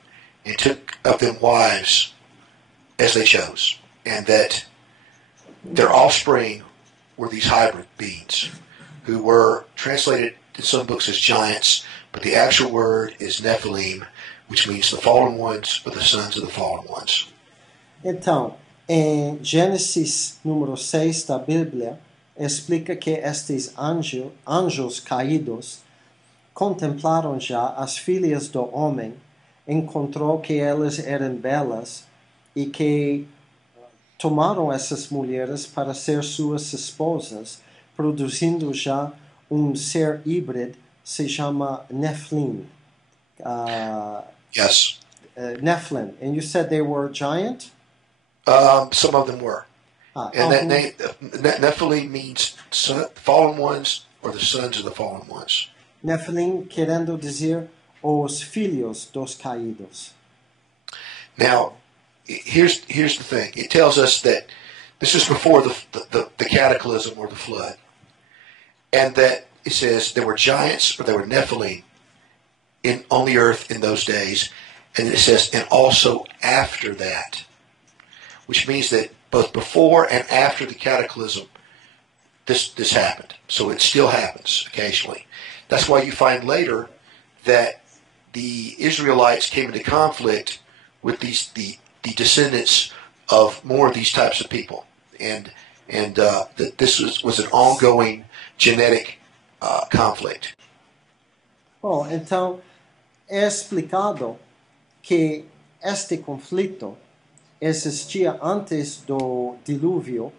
and took of them wives as they chose, and that their offspring were these hybrid beings who were translated in some books as giants, but the actual word is Nephilim, which means the fallen ones or the sons of the fallen ones. Então, em Gênesis número 6 da Bíblia, explica que estes anjos caídos contemplaram já as filhas do homem, encontrou que elas eram belas e que tomaram essas mulheres para ser suas esposas, produzindo já ser híbrido, se chama Nephilim. Yes. Nephilim. And you said they were giant? Some of them were. And that name, Nephilim, means fallen ones or the sons of the fallen ones. Nephilim querendo dizer os filhos dos caídos. Now, here's the thing. It tells us that this is before the cataclysm or the flood. And that it says there were giants or there were Nephilim on the earth in those days. And it says, and also after that. Which means that both before and after the cataclysm, this happened. So it still happens occasionally. That's why you find later that the Israelites came into conflict with the descendants of more of these types of people, and that this was an ongoing genetic conflict. Bom, então é explicado que este conflito existia antes do dilúvio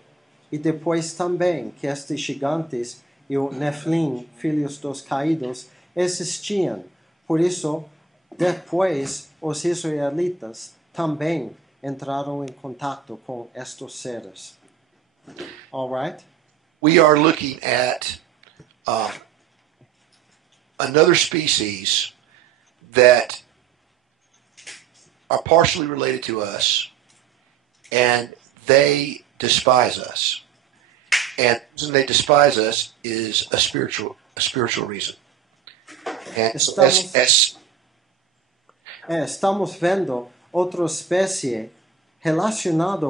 e depois também que estes gigantes e o Nephilim, filhos dos caídos, existiam. Por isso, depois os israelitas também entraram em contato com estes seres. All right? We are looking at another species that are partially related to us, and they despise us. And the reason they despise us is a spiritual reason. And so estamos vendo outra espécie relacionada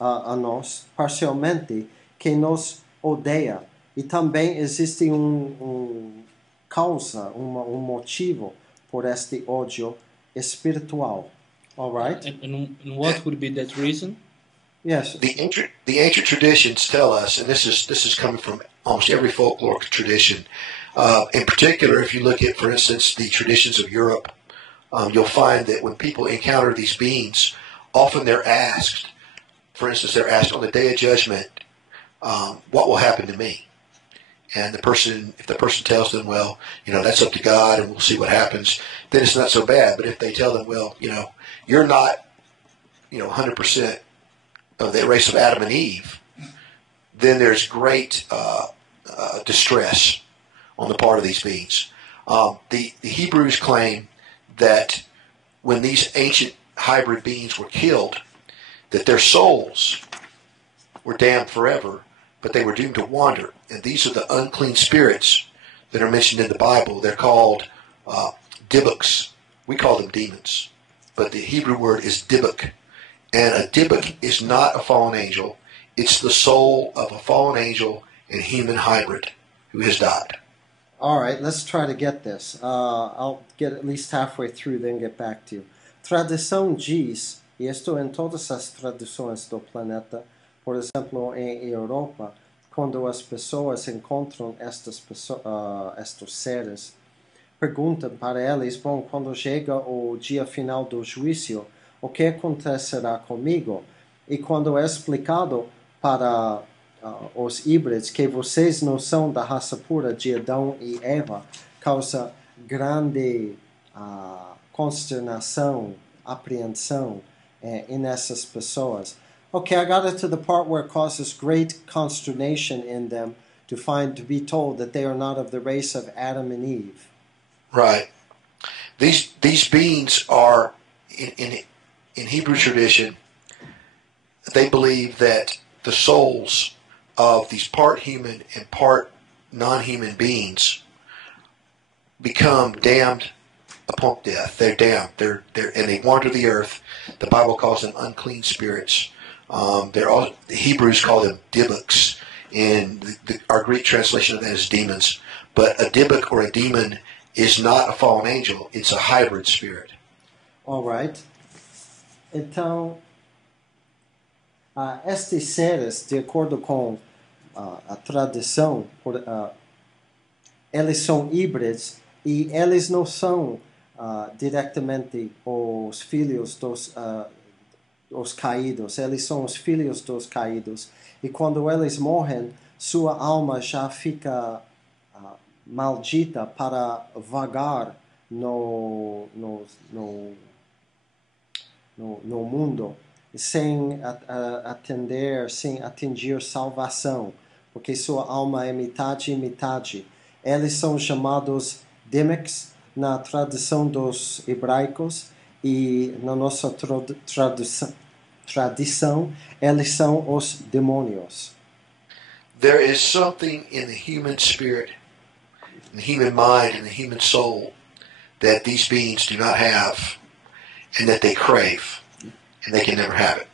a nós, parcialmente, que nos odeia. E também existe causa, motivo por este ódio espiritual. All right? And what would be that reason? Yes. The ancient traditions tell us, and this is coming from almost every folklore tradition. In particular, if you look at, for instance, the traditions of Europe, you'll find that when people encounter these beings, often they're asked, for instance, they're asked on the Day of Judgment, what will happen to me? And if the person tells them, well, that's up to God and we'll see what happens, then it's not so bad. But if they tell them, well, you're not, 100% of the race of Adam and Eve, then there's great distress on the part of these beings. The Hebrews claim that when these ancient hybrid beings were killed, that their souls were damned forever, but they were doomed to wander. And these are the unclean spirits that are mentioned in the Bible. They're called dibbuk. We call them demons, but the Hebrew word is dibbuk. And a dibbuk is not a fallen angel. It's the soul of a fallen angel and human hybrid who has died. All right, let's try to get this. I'll get at least halfway through, then get back to you. Tradução diz, e estou em todas as traduções do planeta, por exemplo, em Europa, quando as pessoas encontram estes seres, perguntam para eles, bom, quando chega o dia final do juízo, o que acontecerá comigo? E quando é explicado para os híbridos que vocês não são da raça pura de Adão e Eva, causa grande consternação, apreensão nessas pessoas. Okay, I got it to the part where it causes great consternation in them to be told that they are not of the race of Adam and Eve. Right. These beings are in Hebrew tradition. They believe that the souls of these part human and part non-human beings become damned upon death. They're damned. And they wander the earth. The Bible calls them unclean spirits. The Hebrews call them dibbuks, and our Greek translation of that is demons. But a dibbuk or a demon is not a fallen angel. It's a hybrid spirit. All right. Então, estes seres, de acordo com a tradição, eles são híbridos e eles não são diretamente os filhos os caídos. Eles são os filhos dos caídos. E quando eles morrem, sua alma já fica maldita para vagar no mundo sem atingir salvação, porque sua alma é metade e metade. Eles são chamados demonios na tradução dos hebraicos, e na nossa tradição eles são os demônios. There is something in the human spirit, in the human mind, in the human soul that these beings do not have, and that they crave, and they can never have it.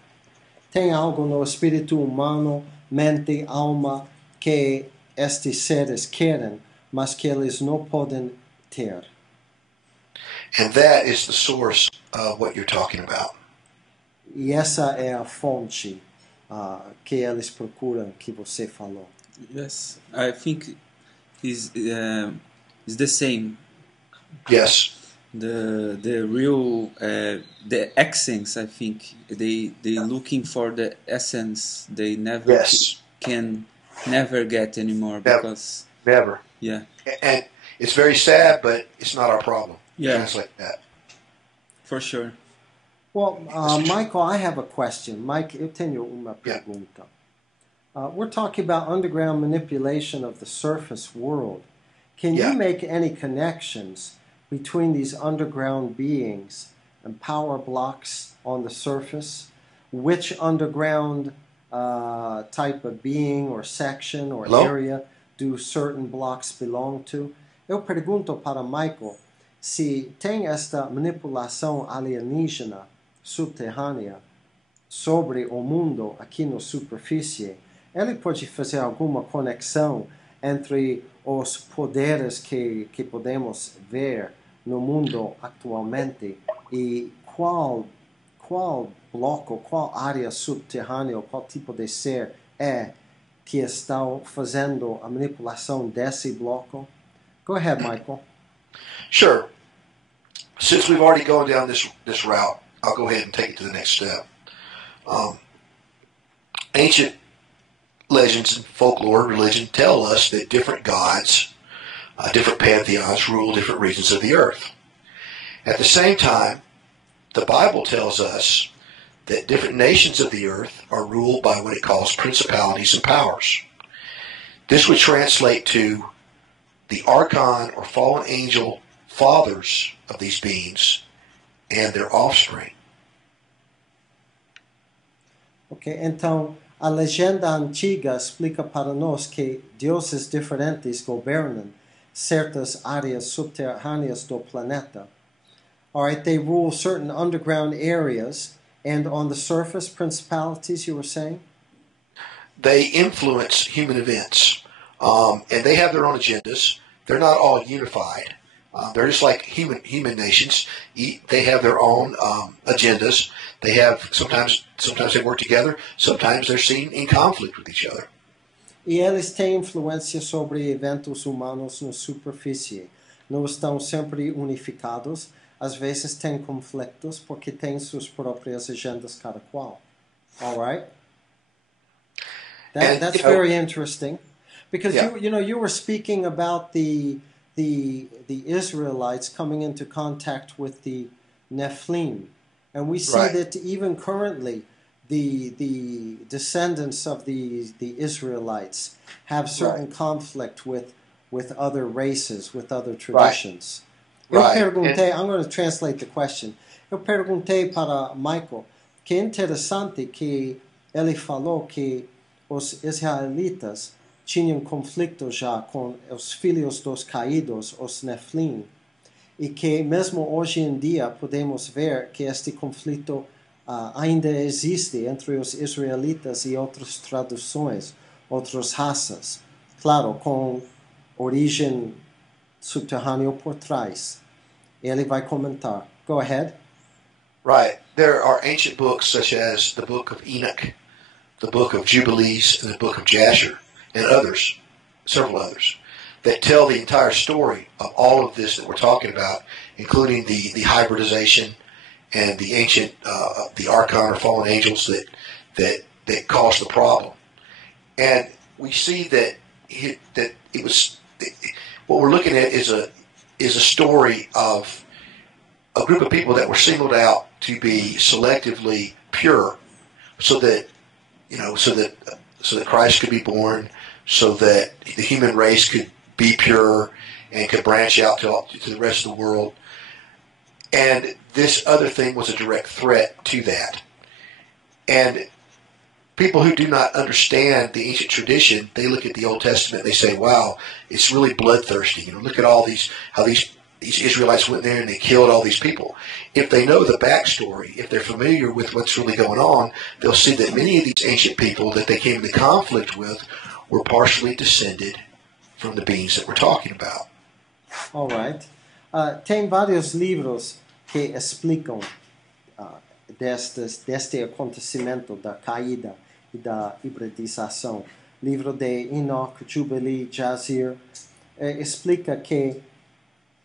Tem algo no espírito humano, mente, alma, que estes seres querem, mas que eles não podem ter. And that is the source of what you're talking about. E essa é a fonte que eles procuram, que você falou. Yes, I think is the same. Yes. The real the essence, I think they looking for the essence they never can never get anymore, because never. Yeah. And it's very sad, but it's not our problem. Yeah. Things like that. For sure. Well, Michael, I have a question. Mike, eu tenho uma pergunta. We're talking about underground manipulation of the surface world. Can you make any connections between these underground beings and power blocks on the surface? Which underground type of being or section or area do certain blocks belong to? Eu pergunto para Michael se tem esta manipulação alienígena subterrânea sobre o mundo aqui na superfície. Ele pode fazer alguma conexão entre os poderes que podemos ver no mundo atualmente e qual bloco, qual área subterrânea, qual tipo de ser é que está fazendo a manipulação desse bloco? Go ahead, Michael. Sure. Since we've already gone down this route, I'll go ahead and take it to the next step. Ancient legends and folklore, religion tell us that different gods, different pantheons rule different regions of the earth. At the same time, the Bible tells us that different nations of the earth are ruled by what it calls principalities and powers. This would translate to the archon or fallen angel fathers of these beings and their offspring. Ok, então a legenda antiga explica para nós que deuses diferentes governam certas áreas subterrâneas do planeta. All right, they rule certain underground areas, and on the surface, principalities, you were saying? They influence human events, and they have their own agendas. They're not all unified. They're just like human nations. They have their own agendas. They have sometimes they work together. Sometimes they're seen in conflict with each other. E eles têm influência sobre eventos humanos na superfície. Não estão sempre unificados. Às vezes têm conflitos porque têm suas próprias agendas cada qual. All right? That's very interesting. Because you were speaking about the Israelites coming into contact with the Nephilim. And we see that even currently the descendants of the Israelites have certain conflict with other races, with other traditions. Eu perguntei, I'm going to translate the question. Eu perguntei para Michael que é interessante que ele falou que os israelitas tinham conflito já com os filhos dos caídos, os Nephilim, e que mesmo hoje em dia podemos ver que este conflito ainda existe entre os israelitas e outras traduções, outras raças, claro, com origem subterrânea por trás. Ele vai comentar. Go ahead. Right. There are ancient books such as the Book of Enoch, the Book of Jubilees, and the Book of Jasher, and others, several others, that tell the entire story of all of this that we're talking about, including the hybridization and the ancient, the archon or fallen angels that caused the problem. And we see that it was what we're looking at is a story of a group of people that were singled out to be selectively pure, so that Christ could be born, so that the human race could be pure and could branch out to the rest of the world. And this other thing was a direct threat to that. And people who do not understand the ancient tradition, they look at the Old Testament and they say, wow, it's really bloodthirsty. Look at all how these Israelites went there and they killed all these people. If they know the backstory, if they're familiar with what's really going on, they'll see that many of these ancient people that they came into conflict with were partially descended from the beings that we're talking about. All right. Tem vários livros que explicam deste acontecimento da caída e da hibridização. Livro de Enoch, Jubilee, Jasher, explica que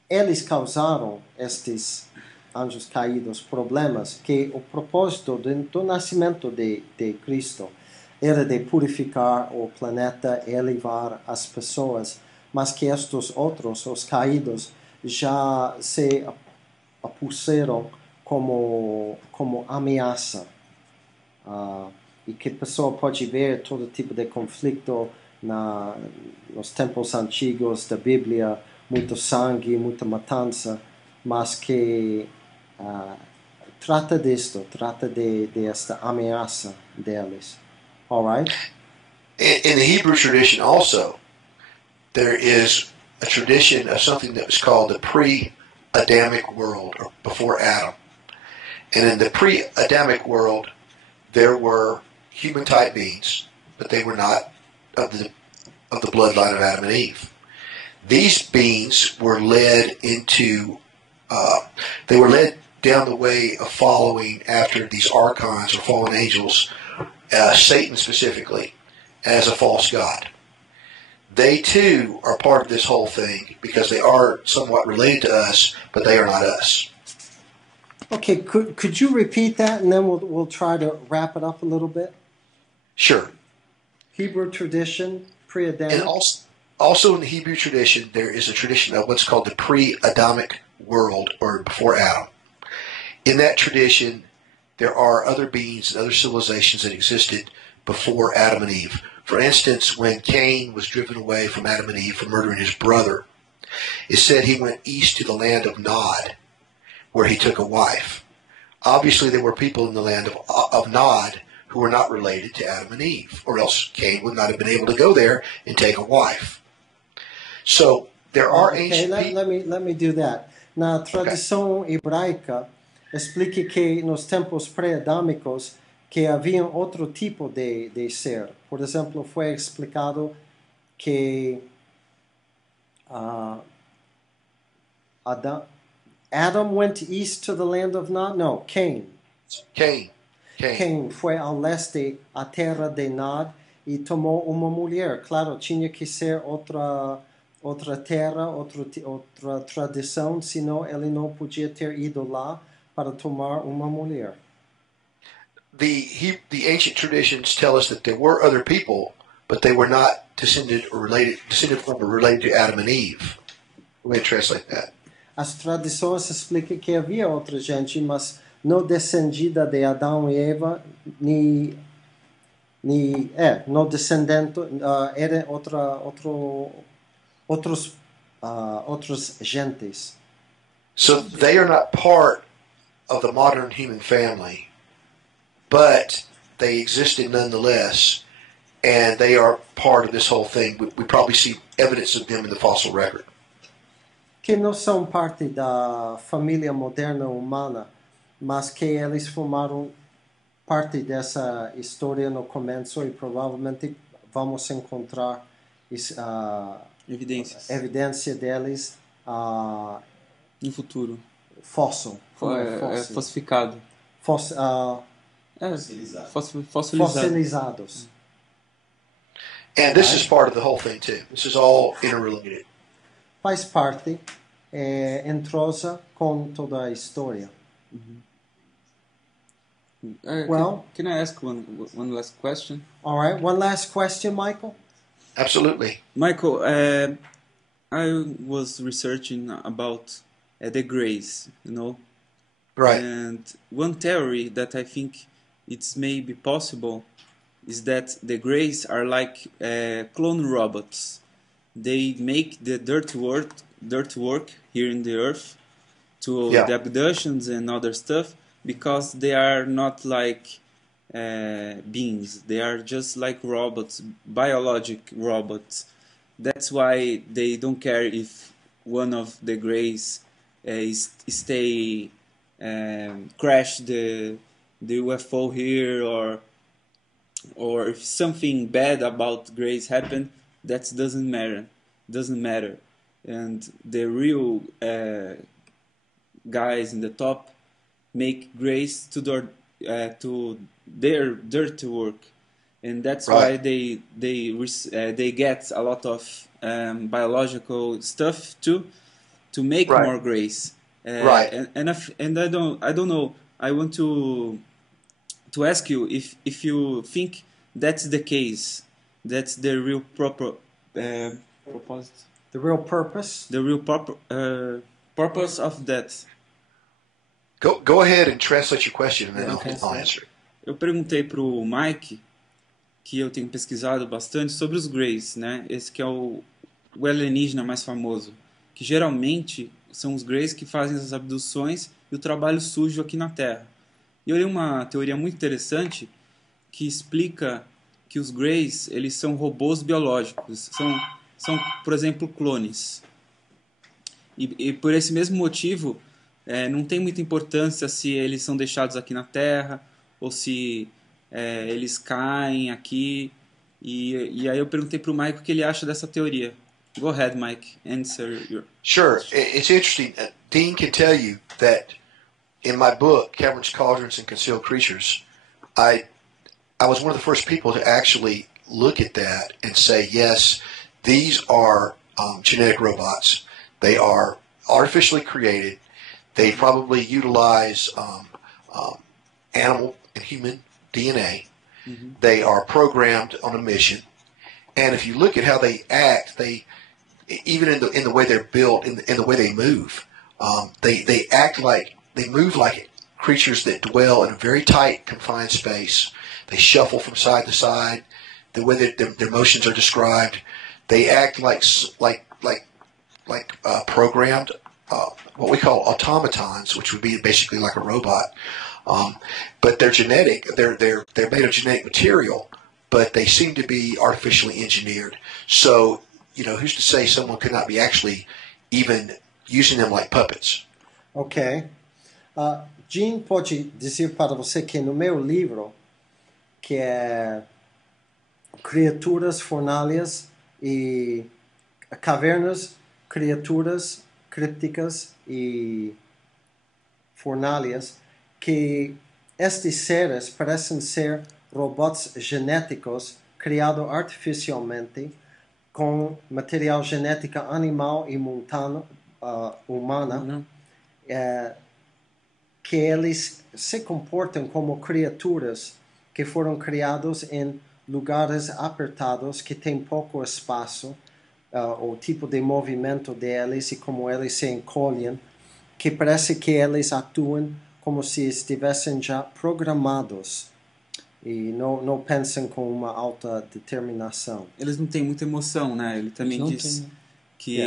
eles causaram estes anjos caídos problemas, que o propósito do nascimento de Cristo era de purificar o planeta e elevar as pessoas, mas que estes outros, os caídos, já se opuseram como ameaça. E que a pessoa pode ver todo tipo de conflito nos tempos antigos da Bíblia, muito sangue, muita matança, mas que trata desta ameaça deles. All right? In the Hebrew tradition also, there is a tradition of something that was called the pre-Adamic world, or before Adam. And in the pre-Adamic world, there were human-type beings, but they were not of the bloodline of Adam and Eve. These beings were led they were led down the way of following after these archons or fallen angels, Satan specifically, as a false god. They too are part of this whole thing because they are somewhat related to us, but they are not us. Okay, could you repeat that, and then we'll try to wrap it up a little bit? Sure. Hebrew tradition, pre-Adamic. And also in the Hebrew tradition, there is a tradition of what's called the pre-Adamic world, or before Adam. In that tradition, there are other beings and other civilizations that existed before Adam and Eve. For instance, when Cain was driven away from Adam and Eve for murdering his brother, it said he went east to the land of Nod, where he took a wife. Obviously, there were people in the land of Nod who were not related to Adam and Eve, or else Cain would not have been able to go there and take a wife. So there are ancient people. Let me do that. Na tradição hebraica, explique que nos tempos pré-adâmicos que havia outro tipo de ser. Por exemplo, foi explicado que Adam went east to the land of Nod? No, Cain. Cain foi ao leste à terra de Nod e tomou uma mulher. Claro, tinha que ser outra terra, outra tradição, senão ele não podia ter ido lá para tomar uma mulher. The ancient traditions tell us that there were other people, but they were not descended from or related to Adam and Eve. Let me translate that. As tradições explicam que havia outra gente, mas não descendida de Adão e Eva, não descendente, era outros gentes. So they are not part of the modern human family, but they existed nonetheless, and they are part of this whole thing. We probably see evidence of them in the fossil record. Que não são parte da família moderna humana, mas que eles formaram parte dessa história no começo e provavelmente vamos encontrar evidência deles no futuro. Fóssil. Falsificado. Fossilizados. And this is part of the whole thing too. This is all interrelated. Faz parte, entrosa com toda a história. Well, can I ask one last question? All right, one last question, Michael? Absolutely. Michael, I was researching about the grays, Right. And one theory that I think it's maybe possible is that the grays are like clone robots. They make the dirt work here in the earth to the abductions and other stuff, because they are not like beings. They are just like robots, biologic robots. That's why they don't care if one of the grays crash the UFO here, or if something bad about grays happen. That doesn't matter. And the real guys in the top make grays to their dirty work, and that's why they get a lot of biological stuff to make more grays. And I don't know. I want to ask you if you think that's the case. That's the real proper purpose. The real purpose. The real purpose of that. Go ahead and translate your question, and then I'll answer it. Eu perguntei para o Mike, que eu tenho pesquisado bastante, sobre os Greys, né? Esse que é o alienígena mais famoso, que geralmente são os Greys que fazem as abduções e o trabalho sujo aqui na Terra. E eu li uma teoria muito interessante que explica que os Greys, eles são robôs biológicos, são por exemplo, clones. E por esse mesmo motivo, não tem muita importância se eles são deixados aqui na Terra ou se eles caem aqui. E aí eu perguntei para o Mike o que ele acha dessa teoria. Go ahead, Mike. Answer your... Sure. It's interesting. Dean can tell you that in my book, Caverns, Cauldrons, and Concealed Creatures, I was one of the first people to actually look at that and say, yes, these are genetic robots. They are artificially created. They probably utilize animal and human DNA. Mm-hmm. They are programmed on a mission. And if you look at how they act, even in the way they're built, in the way they move, they move like creatures that dwell in a very tight, confined space. They shuffle from side to side. The way that their motions are described, they act like programmed, what we call automatons, which would be basically like a robot. But they're genetic. They're made of genetic material, but they seem to be artificially engineered. So, who's to say someone could not be actually even using them like puppets? Ok. Jean pode dizer para você que no meu livro, que é Criaturas, Fornalhas e Cavernas, Criaturas, Crípticas e Fornalhas, que estes seres parecem ser robots genéticos criados artificialmente com material genético animal e humana, que eles se comportam como criaturas que foram criados em lugares apertados que têm pouco espaço, o tipo de movimento deles e como eles se encolhem, que parece que eles atuam como se estivessem já programados e não pensam com uma alta determinação. Eles não têm muita emoção, né? Ele também diz que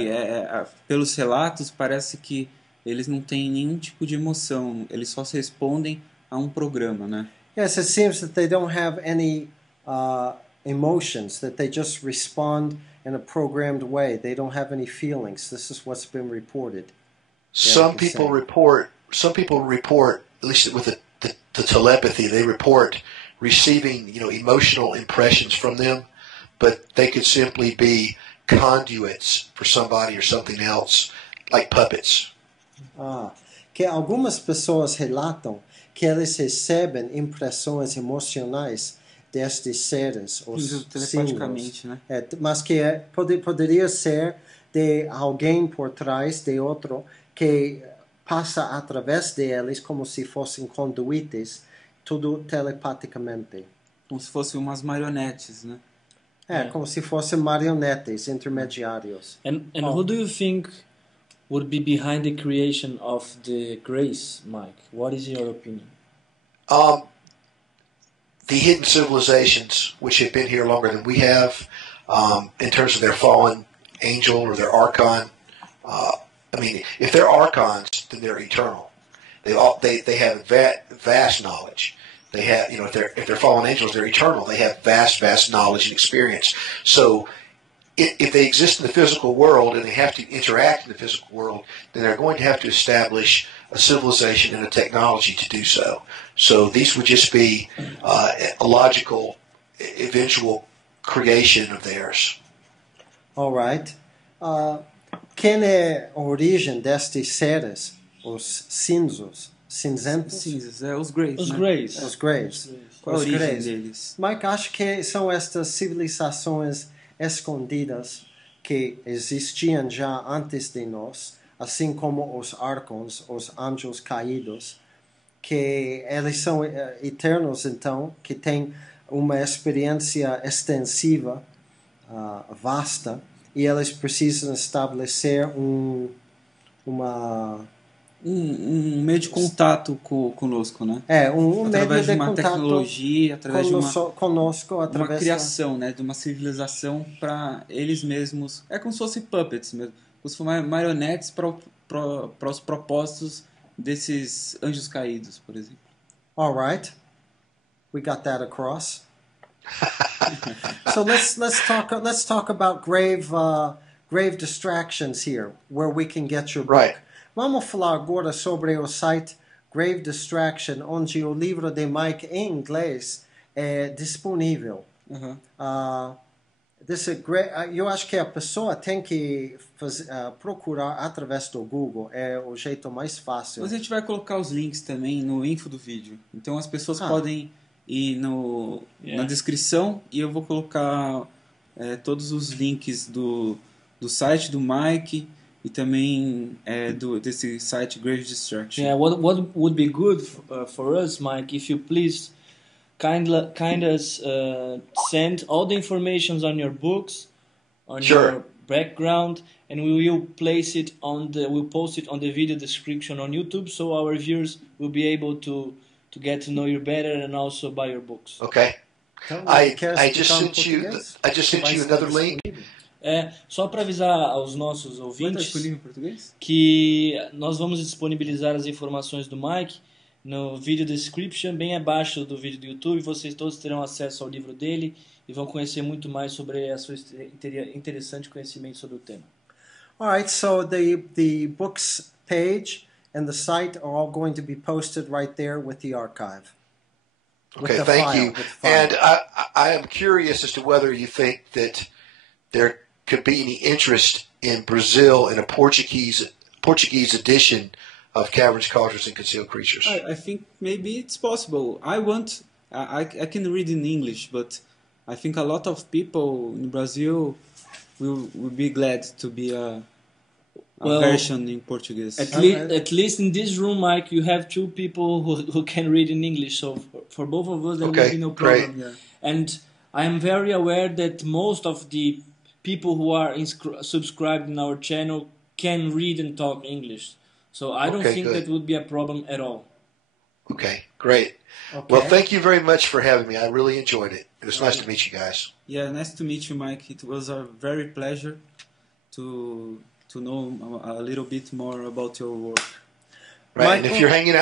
pelos relatos parece que eles não têm nenhum tipo de emoção, eles só se respondem a um programa, né? Yes, it seems that they don't have any emotions, that they just respond in a programmed way. They don't have any feelings. This is what's been reported. Some people report, at least with the telepathy, they report receiving, emotional impressions from them, but they could simply be conduits for somebody or something else, like puppets. Que algumas pessoas relatam que eles recebem impressões emocionais destes seres, os telepaticamente, né? Mas que poderia ser de alguém por trás de outro que passa através deles como se fossem conduítes, tudo telepaticamente. Como se fossem umas marionetes, né? Como se fossem marionetes intermediários. And who do you think would be behind the creation of the Greys, Mike? What is your opinion? The hidden civilizations, which have been here longer than we have, in terms of their fallen angel or their archon. If they're archons, then they're eternal. They have vast knowledge. They have, if they're fallen angels, they're eternal. They have vast knowledge and experience. So, if they exist in the physical world and they have to interact in the physical world, then they're going to have to establish a civilization and a technology to do so. So these would just be a logical, eventual creation of theirs. All right. Quem é a origem destes seres? Os cinzentos? Cinzas, os Greys. Os né? Greys. Os Greys. Qual a origem deles? Mike, acho que são estas civilizações escondidas que existiam já antes de nós, assim como os arcons, os anjos caídos, que eles são eternos, então, que têm uma experiência extensiva, vasta, e eles precisam estabelecer uma um meio de contato conosco, né? meio Através de de uma contato tecnologia, através de conosco, uma através criação, né? De uma civilização para eles mesmos. É como se fosse puppets mesmo. Como se fossem marionetes para os propósitos desses anjos caídos, por exemplo. All right, we got that across. So let's talk about grave distractions here, where we can get your book. Right. Vamos falar agora sobre o site Grave Distraction, onde o livro de Mike em inglês é disponível. Uhum. Eu acho que a pessoa tem que procurar através do Google, é o jeito mais fácil. Mas a gente vai colocar os links também no info do vídeo. Então as pessoas podem ir na descrição e eu vou colocar todos os links do site do Mike e também desse site Grave Distraction. Yeah, what would be good for us, Mike, if you please kind us send all the informations on your books, on your background, and we will post it on the video description on YouTube, so our viewers will be able to get to know you better and also buy your books. Okay. Então, I just sent you another link. Só para avisar aos nossos Vai estar ouvintes disponível em português? que nós vamos disponibilizar as informações do Mike no video description, bem abaixo do vídeo do YouTube. Vocês todos terão acesso ao livro dele e vão conhecer muito mais sobre a sua interessante conhecimento sobre o tema. All right, so the books page and the site are all going to be posted right there with the archive. Okay, thank you. And I am curious as to whether you think that there could be any interest in Brazil in a Portuguese edition of Caverns, Cauldrons, and Concealed Creatures. I think maybe it's possible. I can read in English, but I think a lot of people in Brazil will be glad to be a version in Portuguese. At least in this room, Mike, you have two people who can read in English, so for both of us there will be no problem. Great. And I am very aware that most of the people who are subscribed in our channel can read and talk English. So I don't think that would be a problem at all. Okay, great. Okay. Well, thank you very much for having me. I really enjoyed it. It was nice to meet you guys. Yeah, nice to meet you, Mike. It was a very pleasure to know a little bit more about your work. Right, and if you're hanging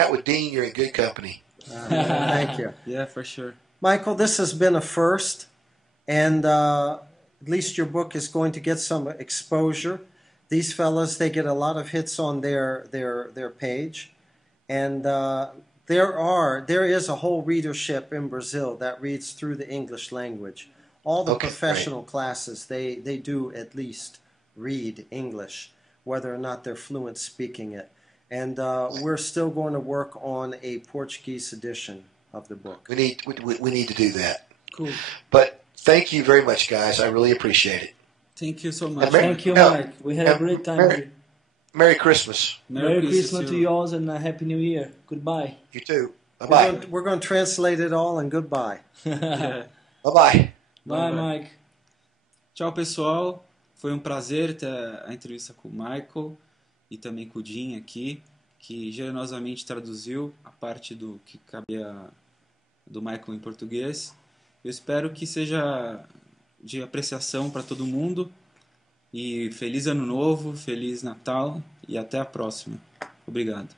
out with Dean, you're in good company. Thank you. Yeah, for sure. Michael, this has been a first, and at least your book is going to get some exposure. These fellas, they get a lot of hits on their page, and there is a whole readership in Brazil that reads through the English language. All the professional classes, they do at least read English, whether or not they're fluent speaking it. And we're still going to work on a Portuguese edition of the book. We need to do that. Cool. But thank you very much, guys. I really appreciate it. Thank you so much. Thank you, Mike. We had a great time here. Merry Christmas. Merry Christmas to you all and a Happy New Year. Goodbye. You too. Bye-bye. We're going to translate it all and goodbye. Yeah. Bye-bye. Bye, Mike. Tchau, pessoal. Foi um prazer ter a entrevista com o Michael e também com o Dean aqui, que generosamente traduziu a parte do que cabia do Michael em português. Eu espero que seja de apreciação para todo mundo. E feliz Ano Novo, feliz Natal e até a próxima. Obrigado.